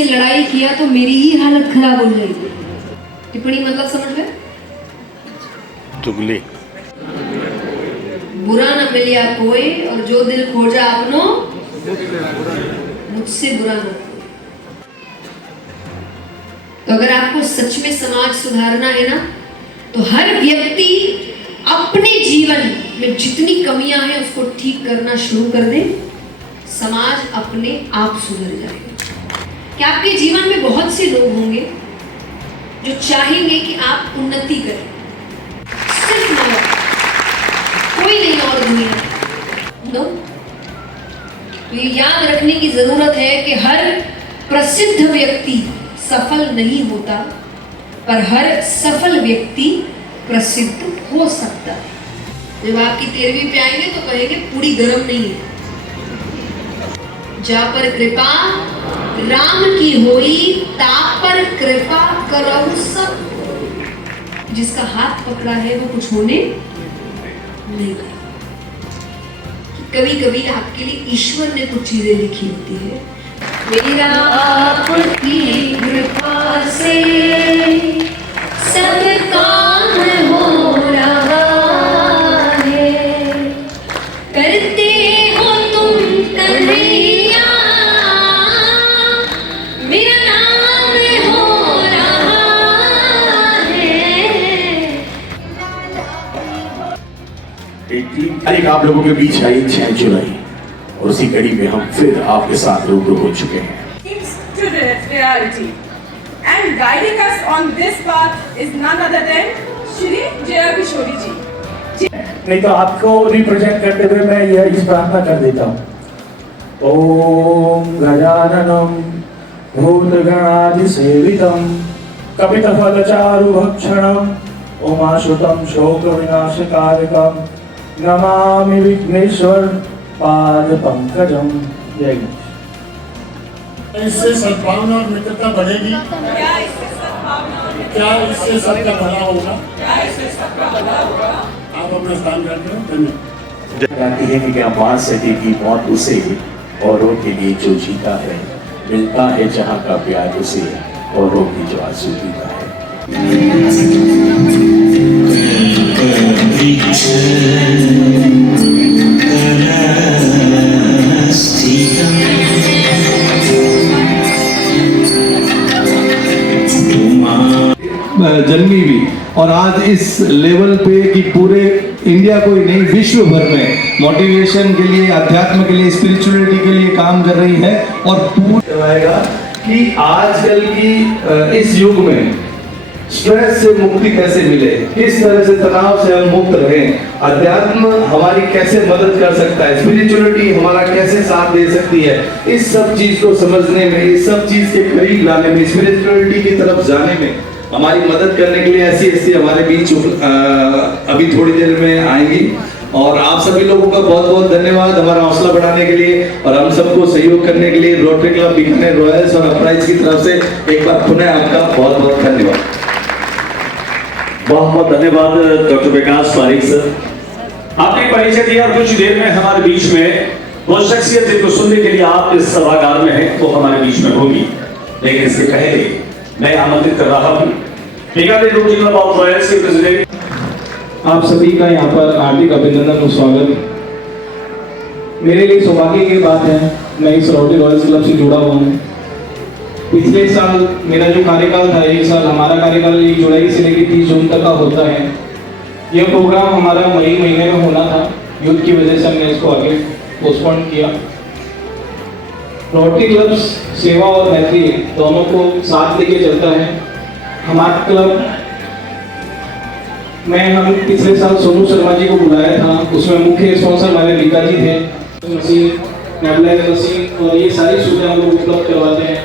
मुझसे लड़ाई किया तो मेरी ही हालत खराब हो जाएगी। टिप्पणी मतलब समझ गए? चुगली। बुरा न मिलिया कोई और जो दिल खोजा अपनो मुझसे बुरा न। तो अगर आपको सच में समाज सुधारना है ना, तो हर व्यक्ति अपने जीवन में जितनी कमियां हैं उसको ठीक करना शुरू कर दे, समाज अपने आप सुधर जाएगा। क्या आपके जीवन में बहुत से लोग होंगे जो चाहेंगे कि आप उन्नति करें, सिर्फ माँ बाप, कोई नहीं और दुनिया नो। तो ये याद रखने की जरूरत है कि हर प्रसिद्ध व्यक्ति सफल नहीं होता, पर हर सफल व्यक्ति प्रसिद्ध हो सकता है। जब आपकी 13वीं पे आएंगे तो कहेंगे पूरी गर्म नहीं है। जा पर कृपा राम की होई, ता पर कृपा करहु सब। जिसका हाथ पकड़ा है वो कुछ होने नहीं पाएगा। कभी कभी आपके लिए ईश्वर ने कुछ चीजें लिखी होती है। मेरा आपकी कृपा से सब काम हो रहा है, करते हो तुम कन्हैया, मेरा नाम हो रहा है। एक 3 तारीख आप लोगों के बीच आई 6 जुलाई, और उसी कड़ी में हम फिर आपके साथ रूबरू हो चुके हैं। To reality and guiding us on this path is none other than Shri Jaya Kishori ji. नहीं तो आपको रिप्रेजेंट करते हुए मैं यह इस प्रार्थना कर देता हूँ। ओम गजाननम भूतगणाधिसेवितम कपितफलचारुभक्षणम उमासुतं शोकविनाशकारकं नमामि विघ्नेश्वर पाद पंकजम। जय गणेश। इससे सद्भावना और मित्रता बढ़ेगी, क्या इससे सबका भला होगा? आप अपना स्थान ग्रहण करें। धन्यवाद। कहती है कि क्या मार सकेगी मौत उसे, औरों के लिए जो जीता है, मिलता है जहाँ का प्यार उसे, औरों की जो आंसू पीता है। जन्मी भी, और आज इस लेवल पे कि पूरे इंडिया को ही नहीं विश्व भर में मोटिवेशन के लिए, अध्यात्म के लिए, स्पिरिचुअलिटी के लिए काम कर रही है। और पूरा कि आजकल की इस युग में स्ट्रेस से मुक्ति कैसे मिले, किस तरह से तनाव से हम मुक्त रहें, अध्यात्म हमारी कैसे मदद कर सकता है, स्पिरिचुअलिटी हमारा कैसे साथ दे सकती है, इस सब चीज को समझने में, इस सब चीज के करीब लाने में, स्पिरिचुअलिटी की तरफ जाने में हमारी मदद करने के लिए ऐसी हमारे बीच अभी थोड़ी देर में आएंगी। और आप सभी लोगों का बहुत बहुत धन्यवाद हमारा हौसला बढ़ाने के लिए और हम सबको सहयोग करने के लिए। रोटरी क्लब बीकानेर रॉयल्स और अपराइज की तरफ से एक बार पुनः आपका बहुत बहुत धन्यवाद। बहुत बहुत धन्यवाद डॉक्टर विकास पारिक सर, आपने परिचय दिया। और कुछ देर में हमारे बीच में वो शख्सियत जिनको सुनने के लिए आप इस सभागार में हैं वो हमारे बीच में होगी, लेकिन इसके पहले मैं आमंत्रित कर रहा हूँ Bikaner rotary club of Royals के प्रेसिडेंट। आप सभी का यहाँ पर हार्दिक अभिनंदन और स्वागत। मेरे लिए सौभाग्य की बात है, मैं इस रोटरी रॉयल्स क्लब से जुड़ा हुआ हूँ। पिछले साल मेरा जो कार्यकाल था, एक साल हमारा कार्यकाल 1 जुलाई से लेकर 30 जून तक का होता है। यह प्रोग्राम हमारा मई महीने में होना था, युद्ध की वजह से हमने इसको आगे पोस्टपोन किया। रोटरी क्लब सेवा और मैत्री दोनों को साथ लेके चलता है। हमारा क्लब में हम पिछले साल सोनू शर्मा जी को बुलाया था, उसमें मुख्य स्पॉन्सर हमारे रीता जी थे। नेबुलाइजर मशीन और ये सारी सुविधाएं हम लोग उपलब्ध करवाते हैं।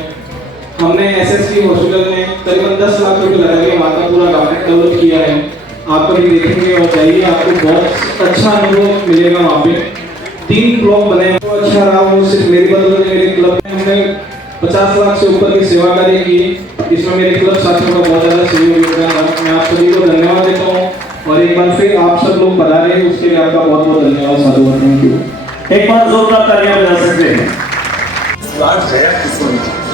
हमने एसएसटी हॉस्पिटल में करीबन 10 लाख रुपए लगा के वहाँ का पूरा गार्डन डेवलप किया है। आप कभी देखेंगे और जाइए, आपको बहुत अच्छा अनुभव मिलेगा। वहाँ पे 3 ब्लॉक बने हैं। तो अच्छा रहा वो सिर्फ मेरी बदौलत, मेरे क्लब में हमने 50 लाख से ऊपर की सेवा कार्य की, इसमें मेरे क्लब साथियों का बहुत ज़्यादा सहयोग योगदान रहा। मैं आप सभी को धन्यवाद देता हूँ और एक बार फिर आप सब लोग पधारे उसके लिए आपका बहुत बहुत धन्यवाद। साधुवाद। एक बार जोरदार तालियां बजा सकते हैं।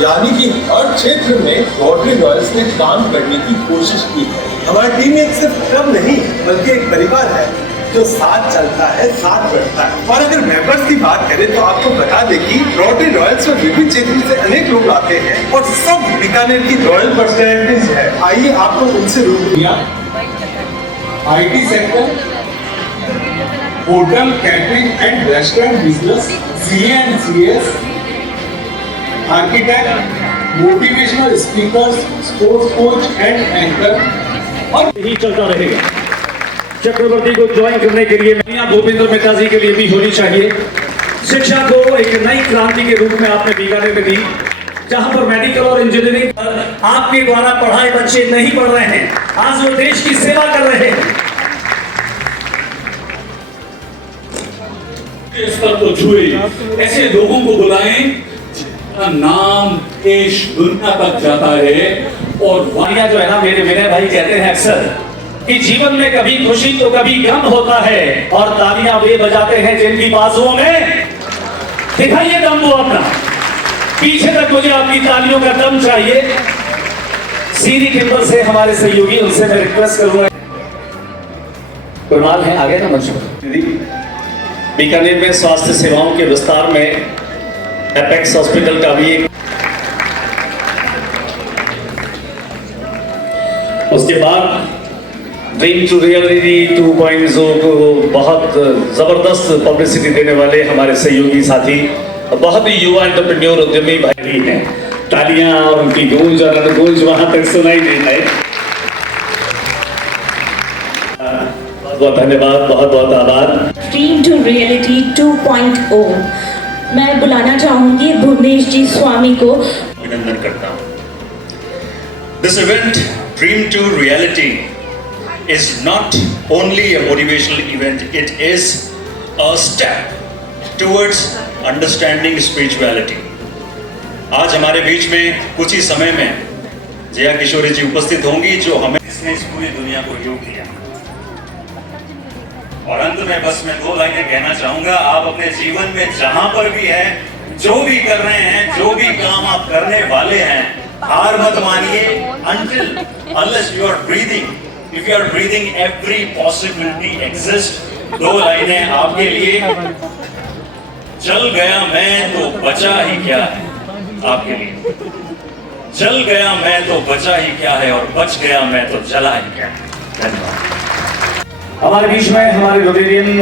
यानी कि हर क्षेत्र में रोटरी रॉयल्स ने काम करने की कोशिश की है। हमारी टीम एक सिर्फ क्लब नहीं बल्कि एक परिवार है जो साथ चलता है, साथ बढ़ता है। और अगर मेंबर्स की बात करें तो आपको बता दें कि रोटरी रॉयल्स में विभिन्न क्षेत्रों से अनेक लोग आते हैं और सब बीकानेर की रॉयल पर्सनैलिटीज है। आइए आपको उनसे रूबरू किया। IT sector, hotel, catering and restaurant business, CA and CS, architect, motivational speakers, sports coach and anchor और ही चलता रहेगा। चक्रवर्ती को ज्वाइन करने के लिए भूपेंद्र मेहता जी के लिए भी होनी चाहिए। शिक्षा को एक नई क्रांति के रूप में आपने बीकानेर में दी, जहां पर मेडिकल और इंजीनियरिंग आपके द्वारा पढ़ाए बच्चे नहीं पढ़ रहे हैं, आज वो देश की सेवा कर रहे हैं। इस पर तो छुए ऐसे लोगों को बुलाएं जिनका नाम देश दुनिया तक जाता है। और वानिया जो है ना, मेरे विनय भाई कहते हैं अक्सर कि जीवन में कभी खुशी तो कभी गम होता है, और तालियां वे बजाते हैं जिनकी बाजुओं में दिखाइए दम वो अपना। पीछे तक मुझे आपकी तालियों का दम चाहिए। सीरी टिम्बर से हमारे सहयोगी, उनसे मैं रिक्वेस्ट करूंगा। कुणाल है आगे ना मंच पर। बीकानेर में स्वास्थ्य सेवाओं के विस्तार में एपेक्स हॉस्पिटल का भी एक, उसके बाद ड्रीम टू रियलिटी 2.0 को बहुत जबरदस्त पब्लिसिटी देने वाले हमारे सहयोगी साथी, बहुत ही युवा एंटरप्रेन्योर उद्यमी भाई भी हैं। तालियां और उनकी गूंज और अनुगूंज वहां तक सुनाई देता है। बहुत बहुत धन्यवाद, बहुत बहुत आभार। ड्रीम टू रियलिटी 2.0 मैं बुलाना चाहूंगी भुवनेश जी स्वामी को। अभिनंदन करता हूं। This event, Dream to Reality, is not only a motivational event, it is a step towards understanding spirituality. आज हमारे बीच में कुछ ही समय में जया किशोरी जी उपस्थित होंगी, जो हमें इसने इस पूरी दुनिया को योग दिया। और अंत में बस मैं 2 लाइनें कहना चाहूंगा। आप अपने जीवन में जहां पर भी हैं, जो भी कर रहे हैं, जो भी काम आप करने वाले हैं, हार मत मानिए। unless you are breathing, if you are breathing, every possibility exists। 2 लाइनें आपके लिए। जल गया मैं तो बचा ही क्या है, आपके लिए। जल गया मैं तो बचा ही क्या है, और बच गया मैं तो जला ही क्या है। धन्यवाद। हमारे बीच में हमारे रोटेरियन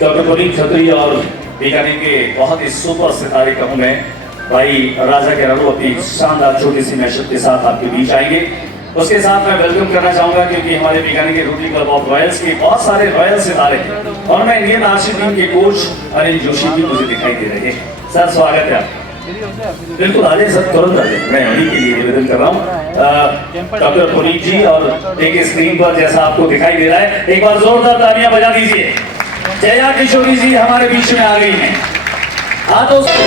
डॉक्टर पुनीत खत्री और बीकानेर के बहुत ही सुपर सितारे कहूँ मैं, भाई राजा के रंगों अपनी शानदार छोटी सी मैशअप के साथ आपके बीच आएंगे। उसके साथ मैं वेलकम करना चाहूंगा, क्योंकि हमारे बीकानेर के रोटरी क्लब ऑफ रॉयल्स के बहुत सारे रॉयल सितारे हैं, और मैं इंडियन आर्ची टीम के कोच अनिल जोशी भी मुझे दिखाई दे रहे हैं। सर स्वागत है आपका। बिल्कुल आ जाए सर, तुरंत आ जाए। मैं उन्हीं के लिए निवेदन कर रहा हूँ। डॉक्टर पुनीत जी, और देखिए स्क्रीन पर जैसा आपको दिखाई दे रहा है, एक बार जोरदार तालियां बजा दीजिए। जया किशोरी जी हमारे बीच में आ गई हैं। हाँ दोस्तों,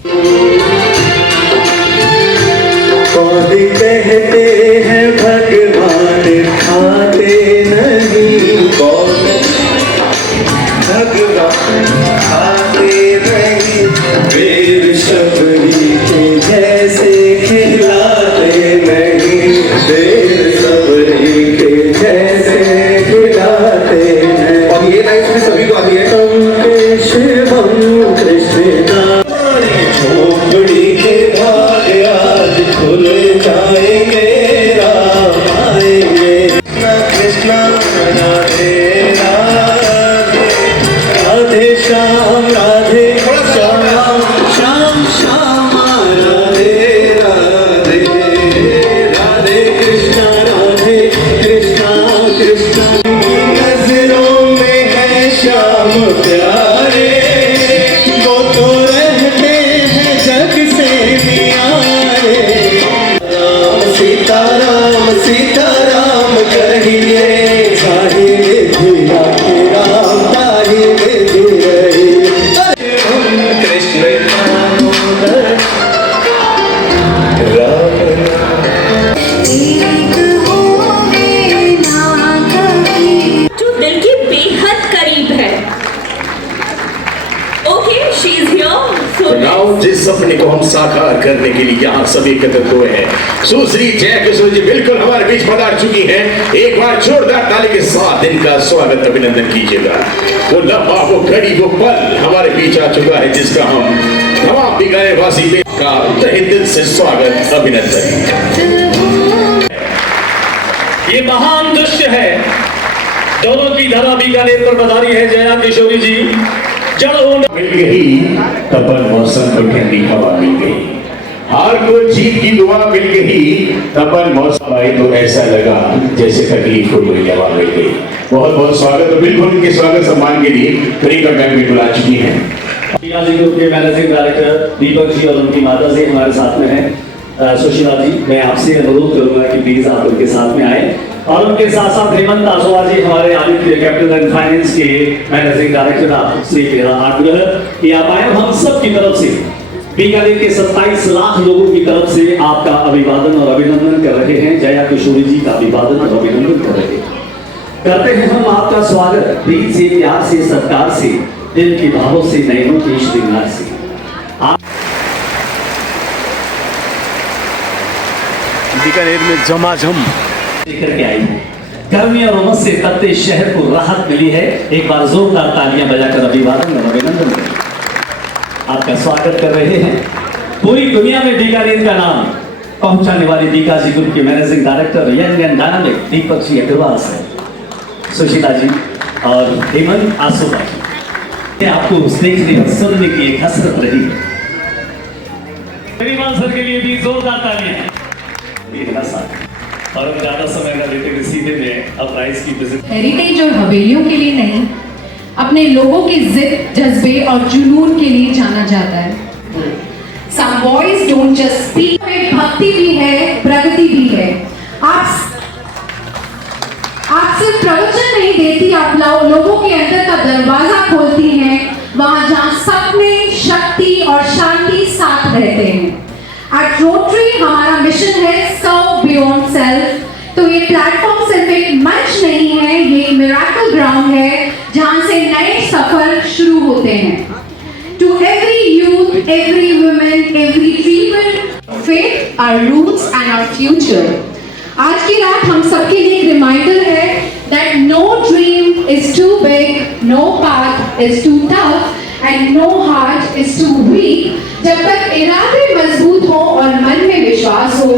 पौधे कहते हैं भगवान खाते नहीं, पौधे भगवान खाते नहीं, बेर शबरी के जैसे खिलाते नहीं, बेर शबरी के जैसे खिलाते नहीं। और ये लाइन सभी को आती है। शिवम कृष्ण झोपड़ी के भाग आज खुल जाएंगे, राम आएंगे। कृष्णा राधे राधे, राधे श्याम राधे श्याम, श्याम श्याम राधे राधे, राधे कृष्णा राधे कृष्णा कृष्णा। नजरों में है श्याम प्यारे, वो तो रहते हैं जग से न्यारे। राम सीता साकार करने के लिए यहाँ सभी एकत्रित हुए हैं। सुश्री जया किशोरी जी बिल्कुल हमारे बीच पधार चुकी हैं। एक बार जोरदार ताली के साथ इनका स्वागत अभिनंदन कीजिएगा। वो लम्हा, वो घड़ी, वो पल हमारे बीच आ चुका है जिसका हम तमाम बीकानेर वासी का तहे दिल से स्वागत अभिनंदन। ये महान दृश्य है, दोनों की धरा बीकानेर पर पधारी है जया किशोरी जी। मिल गई तपन मौसम को ठंडी हवा मिल गई, हार को जीत की दुआ मिल गई, तपन मौसम आए तो ऐसा लगा जैसे तकलीफ को कोई दवा मिल गई। बहुत बहुत स्वागत। और बिल्कुल उनके स्वागत सम्मान के लिए प्रियंका मैम भी बुला चुकी हैं। जी ग्रुप के मैनेजिंग डायरेक्टर दीपक जी और उनकी माता जी हमारे साथ में हैं। सुशीला जी, मैं आपसे अनुरोध करूंगा कि प्लीज आप उनके साथ में आए। और उनके साथ साथ हेमंत आसोवा जी हमारे आदित्य कैपिटल एंड फाइनेंस के मैनेजिंग डायरेक्टर आप श्री मेरा आग्रह ये आप आए। हम सब की तरफ से बीकानेर के 27 लाख लोगों की तरफ से आपका अभिवादन और अभिनंदन कर रहे हैं। जया किशोरी जी का अभिवादन और अभिनंदन कर रहे हैं। करते हैं हम आपका स्वागत प्रीत से, प्यार से, सत्कार से, दिल के भावों से, नयनों के श्रृंगार से। बीकानेर में झमाझम लेकर के आई है। गर्मी और उमस से तपते शहर को राहत मिली है। एक बार जोरदार तालियां बजाकर अभिवादन और अभिनंदन करें। आपका स्वागत कर रहे हैं। पूरी दुनिया में बीकानेर का नाम पहुंचाने वाले बीका जी ग्रुप के managing director young and dynamic Deepak ji Agarwal से, सुशीला जी और हेमंत आसोवा जी। आपको देखने और सुनने की एक हसरत रही है। सर के लिए भी जोरदार तालियां। और हम ज्यादा समय न लेते हुए सीधे में अब राइस की विजिट। हेरिटेज और हवेलियों के लिए नहीं, अपने लोगों की जिद, जज्बे और जुनून के लिए जाना जाता है। Some boys don't just speak, भक्ति भी है, प्रगति भी है। आप सिर्फ प्रवचन नहीं देती, आप लोगों के अंदर का दरवाजा खोलती हैं, वहां जहां सपने, शक्ति और शांति साथ रहते हैं। At Rotary हमारा मिशन है सर्व बियॉन्ड सेल्फ। तो ये प्लेटफॉर्म सिर्फ एक मंच नहीं है, ये मिरेकल ग्राउंड है जहां से नए सफर शुरू होते हैं। To every youth, every woman, every dreamer, faith, our roots and our future. आज की रात हम सबके लिए एक रिमाइंडर है that no dream is too big, no path is too tough and no heart is too weak. जब तक इरादे मजबूत हो और मन में विश्वास हो।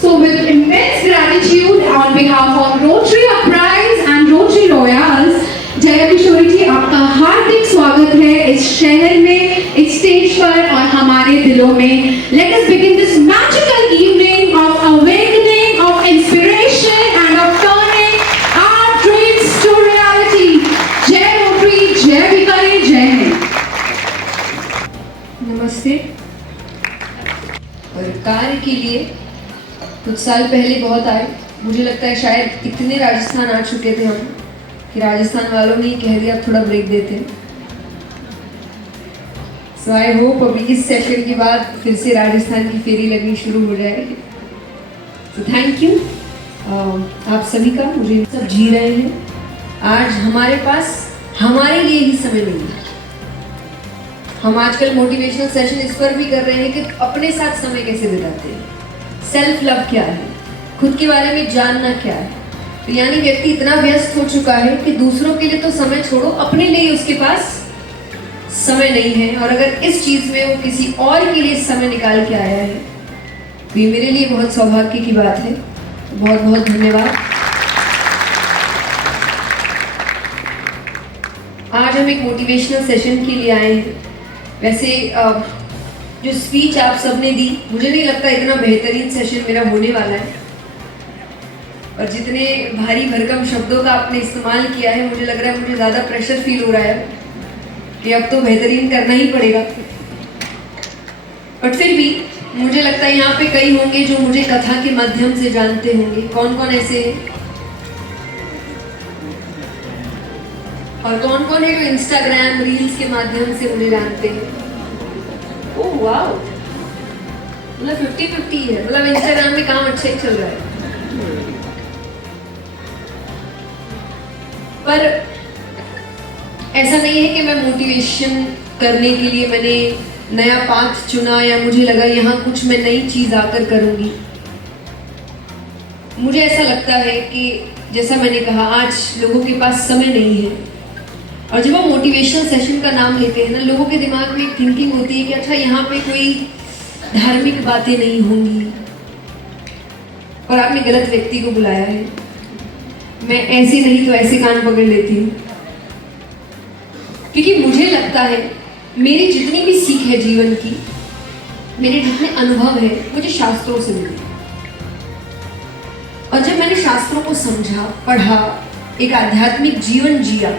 So with immense gratitude on behalf of Rotary Uprise and Rotary Royals, Jaya Kishori ji आपका हार्दिक स्वागत है इस शहर में, इस स्टेज पर और हमारे दिलों में। Let us begin this magical evening of awakening, of inspiration and of turning our dreams to reality. जय Rotary, जय बीकानेर, जय हिंद। नमस्ते। और कार्य के लिए कुछ साल पहले बहुत आए, मुझे लगता है शायद इतने राजस्थान आ चुके थे हम कि राजस्थान वालों ने कह दिया थोड़ा ब्रेक देते हैं। सो आई होप अभी इस सेशन के बाद फिर से राजस्थान की फेरी लगनी शुरू हो जाएगी। तो थैंक यू आप सभी का, मुझे सब जी रहे हैं। आज हमारे पास हमारे लिए ही समय नहीं है। हम आजकल मोटिवेशनल सेशन इस पर भी कर रहे हैं कि अपने साथ समय कैसे बिताते हैं, सेल्फ लव क्या है, खुद के बारे में जानना क्या है। तो यानी व्यक्ति इतना व्यस्त हो चुका है कि दूसरों के लिए तो समय छोड़ो, अपने लिए उसके पास समय नहीं है। और अगर इस चीज में वो किसी और के लिए समय निकाल के आया है तो ये मेरे लिए बहुत सौभाग्य की बात है। बहुत बहुत धन्यवाद। आज हम एक मोटिवेशनल सेशन के लिए आए हैं। वैसे जो स्पीच आप सबने दी, मुझे नहीं लगता इतना बेहतरीन सेशन मेरा होने वाला है। और जितने भारी भरकम शब्दों का आपने इस्तेमाल किया है, मुझे लग रहा है मुझे ज़्यादा प्रेशर फील हो रहा है कि अब तो बेहतरीन करना ही पड़ेगा। बट फिर भी मुझे लगता है यहाँ पे कई होंगे जो मुझे कथा के माध्यम से जानते होंगे। कौन कौन ऐसे हैं और कौन कौन है जो इंस्टाग्राम रील्स के माध्यम से मुझे जानते हैं? ओह वाह, मतलब 50-50 है, मतलब इंस्टाग्राम में काम अच्छा ही चल रहा है। पर ऐसा नहीं है कि मैं मोटिवेशन करने के लिए मैंने नया पाथ चुना या मुझे लगा यहाँ कुछ मैं नई चीज़ आकर करूँगी। मुझे ऐसा लगता है कि जैसा मैंने कहा, आज लोगों के पास समय नहीं है, और जब हम मोटिवेशनल सेशन का नाम लेते हैं ना, लोगों के दिमाग में एक थिंकिंग होती है कि अच्छा यहाँ पे कोई धार्मिक बातें नहीं होंगी, और आपने गलत व्यक्ति को बुलाया है। मैं ऐसे नहीं तो ऐसे कान पकड़ लेती हूँ, क्योंकि मुझे लगता है मेरी जितनी भी सीख है जीवन की, मेरे जितने अनुभव है, मुझे शास्त्रों से मिले। और जब मैंने शास्त्रों को समझा, पढ़ा, एक आध्यात्मिक जीवन जिया,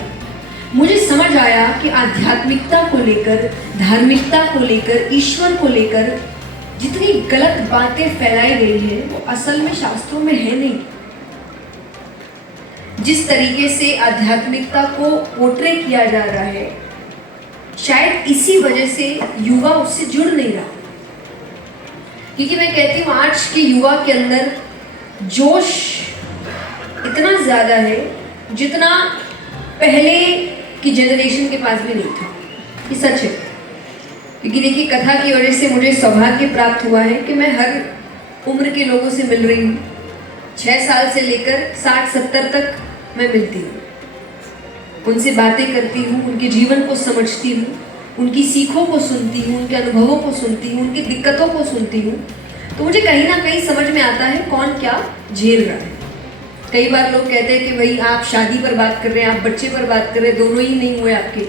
मुझे समझ आया कि आध्यात्मिकता को लेकर, धार्मिकता को लेकर, ईश्वर को लेकर जितनी गलत बातें फैलाई गई है वो असल में शास्त्रों में है नहीं। जिस तरीके से आध्यात्मिकता को पोर्ट्रे किया जा रहा है, शायद इसी वजह से युवा उससे जुड़ नहीं रहा। क्योंकि मैं कहती हूँ आज के युवा के अंदर जोश इतना ज़्यादा है जितना पहले की जनरेशन के पास भी नहीं था। ये सच है, क्योंकि देखिए कथा की वजह से मुझे सौभाग्य प्राप्त हुआ है कि मैं हर उम्र के लोगों से मिल रही हूँ। 6 साल से लेकर 60-70 तक मैं मिलती हूँ, उनसे बातें करती हूँ, उनके जीवन को समझती हूँ, उनकी सीखों को सुनती हूँ, उनके अनुभवों को सुनती हूँ, उनकी दिक्कतों को सुनती हूँ। तो मुझे कहीं ना कहीं समझ में आता है कौन क्या झेल रहा है। कई बार लोग कहते हैं कि भाई आप शादी पर बात कर रहे हैं, आप बच्चे पर बात कर रहे हैं, दोनों ही नहीं हुए आपके।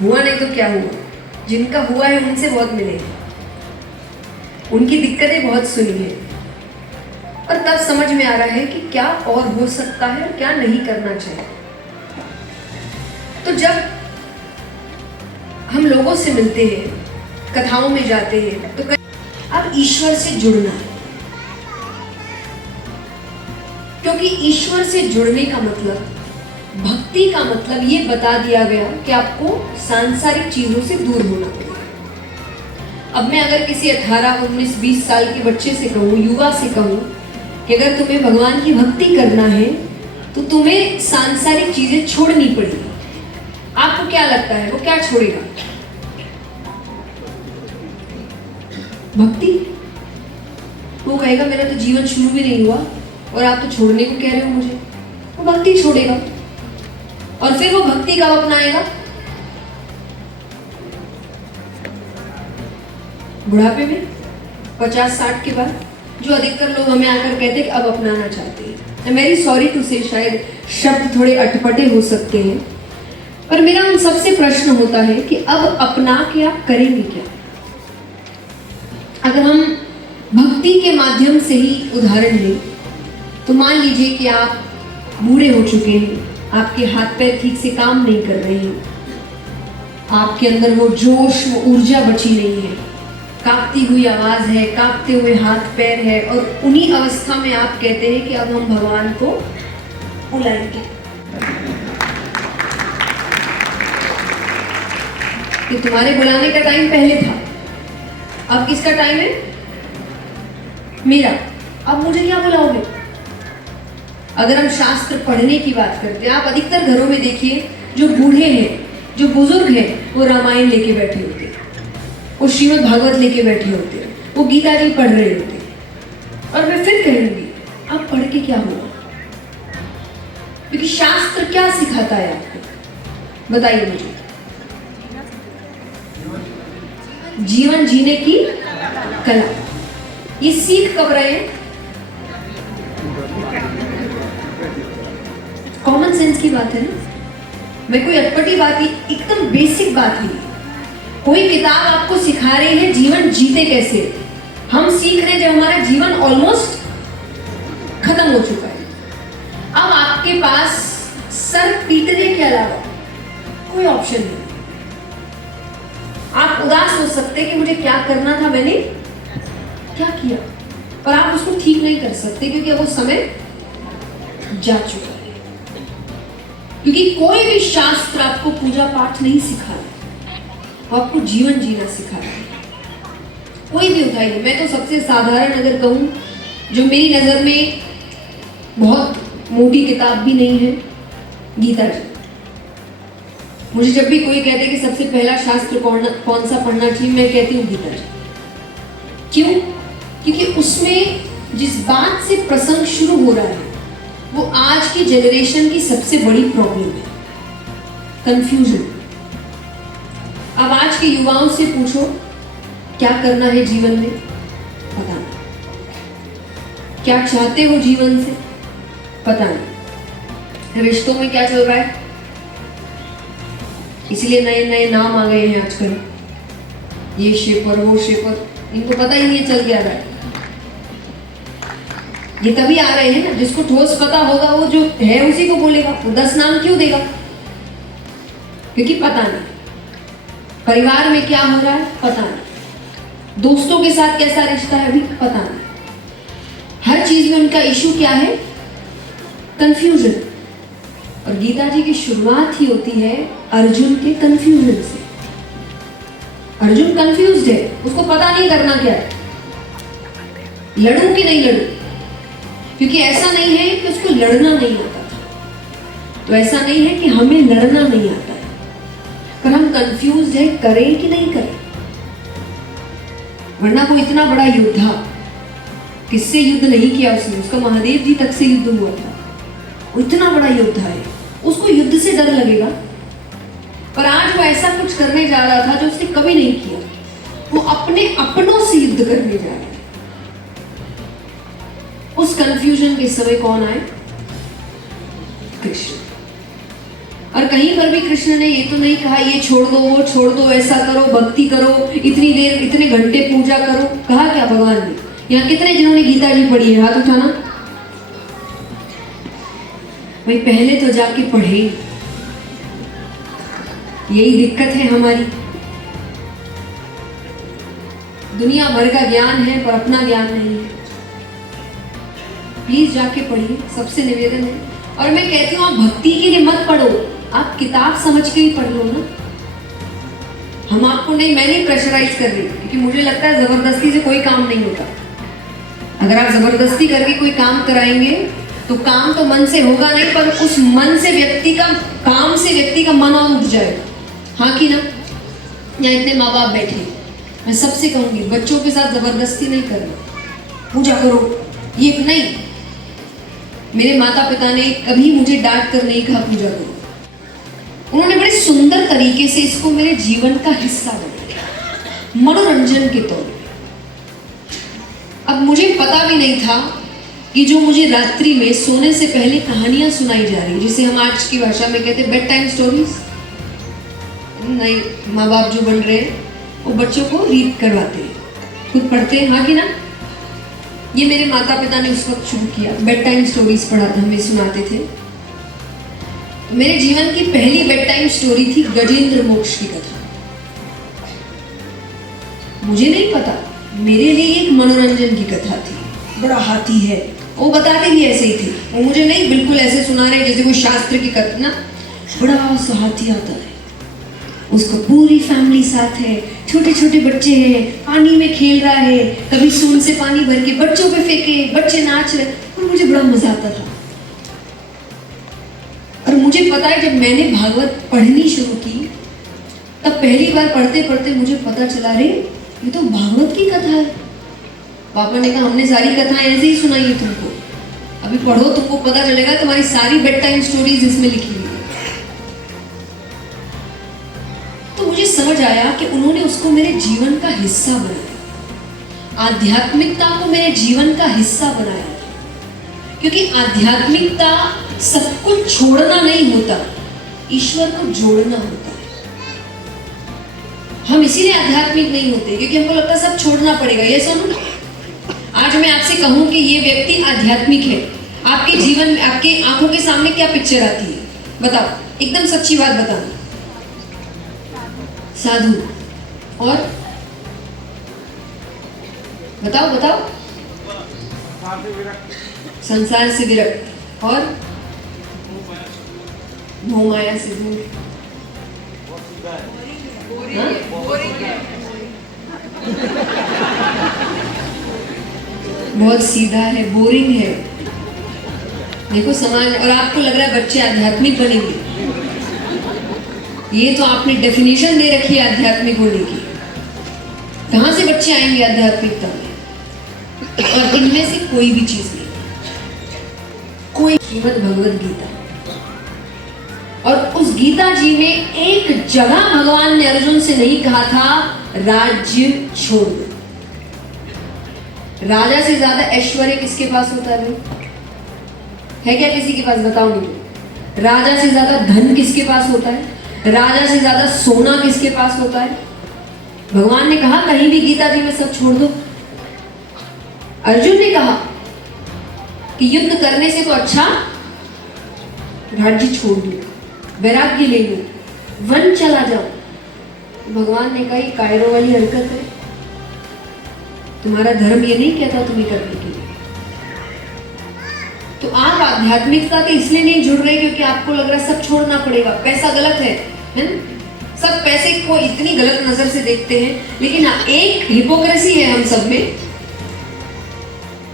हुआ नहीं तो क्या हुआ, जिनका हुआ है उनसे बहुत मिले, उनकी दिक्कतें बहुत सुनी है, और तब समझ में आ रहा है कि क्या और हो सकता है और क्या नहीं करना चाहिए। तो जब हम लोगों से मिलते हैं, कथाओं में जाते हैं, तो अब ईश्वर से जुड़ना है, क्योंकि ईश्वर से जुड़ने का मतलब, भक्ति का मतलब ये बता दिया गया कि आपको सांसारिक चीजों से दूर होना पड़ेगा। अब मैं अगर किसी 18, 19, 20 साल के बच्चे से कहूँ, युवा से कहूँ कि अगर तुम्हें भगवान की भक्ति करना है तो तुम्हें सांसारिक चीजें छोड़नी पड़ेगी, आपको क्या लगता है वो क्या छोड़ेगा? भक्ति। वो कहेगा मेरा तो जीवन शुरू भी नहीं हुआ और आप तो छोड़ने को कह रहे हो मुझे। वो भक्ति छोड़ेगा, और फिर वो भक्ति कब अपनाएगा? बुढ़ापे में, 50-60 के बाद, जो अधिकतर लोग हमें आकर कहते हैं कि अब अपनाना चाहते हैं। I am very sorry to say, शायद शब्द थोड़े अटपटे हो सकते हैं, पर मेरा उन सबसे प्रश्न होता है कि अब अपना के आप करेंगे क्या? अगर हम भक्ति के माध्यम से ही उदाहरण लें, तो मान लीजिए कि आप बूढ़े हो चुके हैं, आपके हाथ पैर ठीक से काम नहीं कर रहे हैं, आपके अंदर वो जोश, वो ऊर्जा बची नहीं है, कांपती हुई आवाज है, कांपते हुए हाथ पैर है, और उन्हीं अवस्था में आप कहते हैं कि अब हम भगवान को बुलाएंगे। कि तुम्हारे बुलाने का टाइम पहले था, अब किसका टाइम है? मेरा। अब मुझे क्या बुलाओगे? अगर हम शास्त्र पढ़ने की बात करते हैं, आप अधिकतर घरों में देखिए जो बूढ़े हैं, जो बुजुर्ग हैं, वो रामायण लेके बैठे होते हैं, वो श्रीमद् भागवत लेके बैठे होते हैं, वो गीता जी पढ़ रहे होते हैं। और मैं फिर कहूंगी, आप पढ़ के क्या होगा? क्योंकि शास्त्र क्या सिखाता है आपको, बताइए मुझे। जीवन जीने की कला। ये सीख कब रहे हैं? कॉमन सेंस की बात है ना, मैं कोई अटपटी बात नहीं, एकदम बेसिक बात ही। कोई किताब आपको सिखा रही है जीवन जीते कैसे। हम सीख रहे हैं जब हमारा जीवन ऑलमोस्ट खत्म हो चुका है। अब आपके पास सर पीटने के अलावा कोई ऑप्शन नहीं। आप उदास हो सकते कि मुझे क्या करना था, मैंने क्या किया, पर आप उसको ठीक नहीं कर सकते क्योंकि अब वो समय जा चुका है। क्योंकि कोई भी शास्त्र आपको पूजा पाठ नहीं सिखा रहा, वो आपको जीवन जीना सिखा रहा है। कोई भी उठाइए, मैं तो सबसे साधारण अगर कहूँ, जो मेरी नज़र में बहुत मोटी किताब भी नहीं है, गीता जी। मुझे जब भी कोई कहते कि सबसे पहला शास्त्र कौन सा पढ़ना चाहिए, मैं कहती हूँ गीता जी। क्यों? क्योंकि उसमें जिस बात से प्रसंग शुरू हो रहा है वो आज की जनरेशन की सबसे बड़ी प्रॉब्लम है, कंफ्यूजन। अब आज के युवाओं से पूछो क्या करना है जीवन में, पता नहीं। क्या चाहते हो जीवन से, पता नहीं। रिश्तों में क्या चल रहा है, इसलिए नए नए नाम आ गए हैं आजकल, ये शेपर वो शेपर, इनको पता ही नहीं चल गया है। ये तभी आ रहे हैं ना, जिसको ठोस पता होगा वो जो है उसी को बोलेगा। वो 10 नाम क्यों देगा? क्योंकि पता नहीं परिवार में क्या हो रहा है, पता नहीं दोस्तों के साथ कैसा रिश्ता है, अभी पता नहीं। हर चीज में उनका इशू क्या है, कंफ्यूजन। और गीता जी की शुरुआत ही होती है अर्जुन के कंफ्यूजन से। अर्जुन कंफ्यूज्ड है, उसको पता नहीं करना क्या है, लड़ूं कि नहीं लड़ूं। क्योंकि ऐसा नहीं है कि उसको लड़ना नहीं आता था, तो ऐसा नहीं है कि हमें लड़ना नहीं आता है, पर हम कंफ्यूज्ड है करें कि नहीं करें। वरना कोई इतना बड़ा योद्धा किससे युद्ध नहीं किया उसने, उसका महादेव जी तक से युद्ध हुआ था। वो इतना बड़ा योद्धा है, उसको युद्ध से डर लगेगा। पर आज वो ऐसा कुछ करने जा रहा था जो उसने कभी नहीं किया, वो अपने अपनों से युद्ध करने जा रहा है। उस कंफ्यूजन के समय कौन आए? कृष्ण। और कहीं पर भी कृष्ण ने ये तो नहीं कहा ये छोड़ दो वो छोड़ दो, ऐसा करो भक्ति करो, इतनी देर इतने घंटे पूजा करो। कहा क्या भगवान ने? यहाँ कितने जिन्होंने गीता जी पढ़ी है, हाथ उठाना। भाई पहले तो जाके पढ़े, यही दिक्कत है हमारी। दुनिया भर का ज्ञान है पर अपना ज्ञान नहीं है। प्लीज जाके पढ़िए, सबसे निवेदन है। और मैं कहती हूँ आप भक्ति के लिए मत पढ़ो, आप किताब समझ के ही पढ़ लो ना। हम आपको नहीं, मैं नहीं प्रेशराइज कर रही, क्योंकि मुझे लगता है जबरदस्ती से कोई काम नहीं होता। अगर आप जबरदस्ती करके कोई काम कराएंगे तो काम तो मन से होगा नहीं, पर उस मन से व्यक्ति का काम से व्यक्ति का मन और उठ जाएगा। हाँ कि ना? यहाँ इतने माँ बाप बैठे, मैं सबसे कहूंगी बच्चों के साथ जबरदस्ती नहीं करना। पूजा करो ये नहीं, मेरे माता पिता ने कभी मुझे डांट कर नहीं कहा पूजा करो। उन्होंने बड़े सुंदर तरीके से इसको मेरे जीवन का हिस्सा बनाया, मनोरंजन के तौर पे। अब मुझे पता भी नहीं था कि जो मुझे रात्रि में सोने से पहले कहानियां सुनाई जा रही, जिसे हम आज की भाषा में कहते हैं बेड टाइम स्टोरीज। नए माँ बाप जो बन रहे हैं वो बच्चों को रीड करवाते हैं, खुद पढ़ते हैं। हाँ कि ना? ये मेरे माता पिता ने उस वक्त शुरू किया, बेड टाइम स्टोरीज पढ़ाते, हमें सुनाते थे। मेरे जीवन की पहली बेड टाइम स्टोरी थी गजेंद्र मोक्ष की कथा। मुझे नहीं पता, मेरे लिए एक मनोरंजन की कथा थी। बड़ा हाथी है, वो बताते भी ऐसे ही थे, वो मुझे नहीं बिल्कुल ऐसे सुना रहे जैसे कोई शास्त्र की कथा ना। बड़ा सा हाथी आता है, उसको पूरी फैमिली साथ है, छोटे छोटे बच्चे हैं, पानी में खेल रहा है, कभी सून से पानी भर के बच्चों पे फेंके, बच्चे नाच रहे, और मुझे बड़ा मजा आता था। और मुझे पता है जब मैंने भागवत पढ़नी शुरू की तब पहली बार पढ़ते पढ़ते मुझे पता चला रे ये तो भागवत की कथा है। पापा ने कहा हमने सारी कथाएं ऐसे ही सुनाई है तुमको, अभी पढ़ो तुमको पता चलेगा, तुम्हारी सारी बेड टाइम स्टोरीज इसमें लिखी हुई है। तो मुझे समझ आया कि उन्होंने उसको मेरे जीवन का हिस्सा बनाया, आध्यात्मिकता को मेरे जीवन का हिस्सा बनाया। क्योंकि आध्यात्मिकता सब कुछ छोड़ना नहीं होता, ईश्वर को जोड़ना होता है। हम इसीलिए आध्यात्मिक नहीं होते क्योंकि हमको लगता है सब छोड़ना पड़ेगा। ये सुनो, आज मैं आपसे कहूं कि ये व्यक्ति आध्यात्मिक है, आपके जीवन में आपके आंखों के सामने क्या पिक्चर आती है? बताओ, एकदम सच्ची बात बताओ। साधु, और बताओ बताओ, संसार से विरक्त, और मोह माया से दूर। बहुत सीधा है, बोरिंग है। देखो समाज, और आपको लग रहा है बच्चे आध्यात्मिक बनेंगे। ये तो आपने डेफिनेशन दे रखी है आध्यात्मिक होने की। कहां से बच्चे आएंगे आध्यात्मिकता में? और इनमें से कोई भी चीज नहीं, कोई। श्रीमद् भगवद गीता, और उस गीता जी में एक जगह भगवान ने अर्जुन से नहीं कहा था राज्य छोड़ दो। राजा से ज्यादा ऐश्वर्य किसके पास होता है क्या किसी के पास? बताओ मुझे। राजा से ज्यादा धन किसके पास होता है? राजा से ज्यादा सोना किसके पास होता है? भगवान ने कहा कहीं भी गीता जी में सब छोड़ दो। अर्जुन ने कहा कि युद्ध करने से तो अच्छा राज्य छोड़ दो, वैराग्य ले लो, वन चला जाओ। भगवान ने कहा ये कायरों वाली हरकत है, तुम्हारा धर्म ये नहीं कहता तुम्हें करने के लिए। तो आप आध्यात्मिकता के इसलिए नहीं जुड़ रहे क्योंकि आपको लग रहा है सब छोड़ना पड़ेगा, पैसा गलत है ना? सब पैसे को इतनी गलत नजर से देखते हैं। लेकिन हाँ, एक हिपोक्रेसी है हम सब में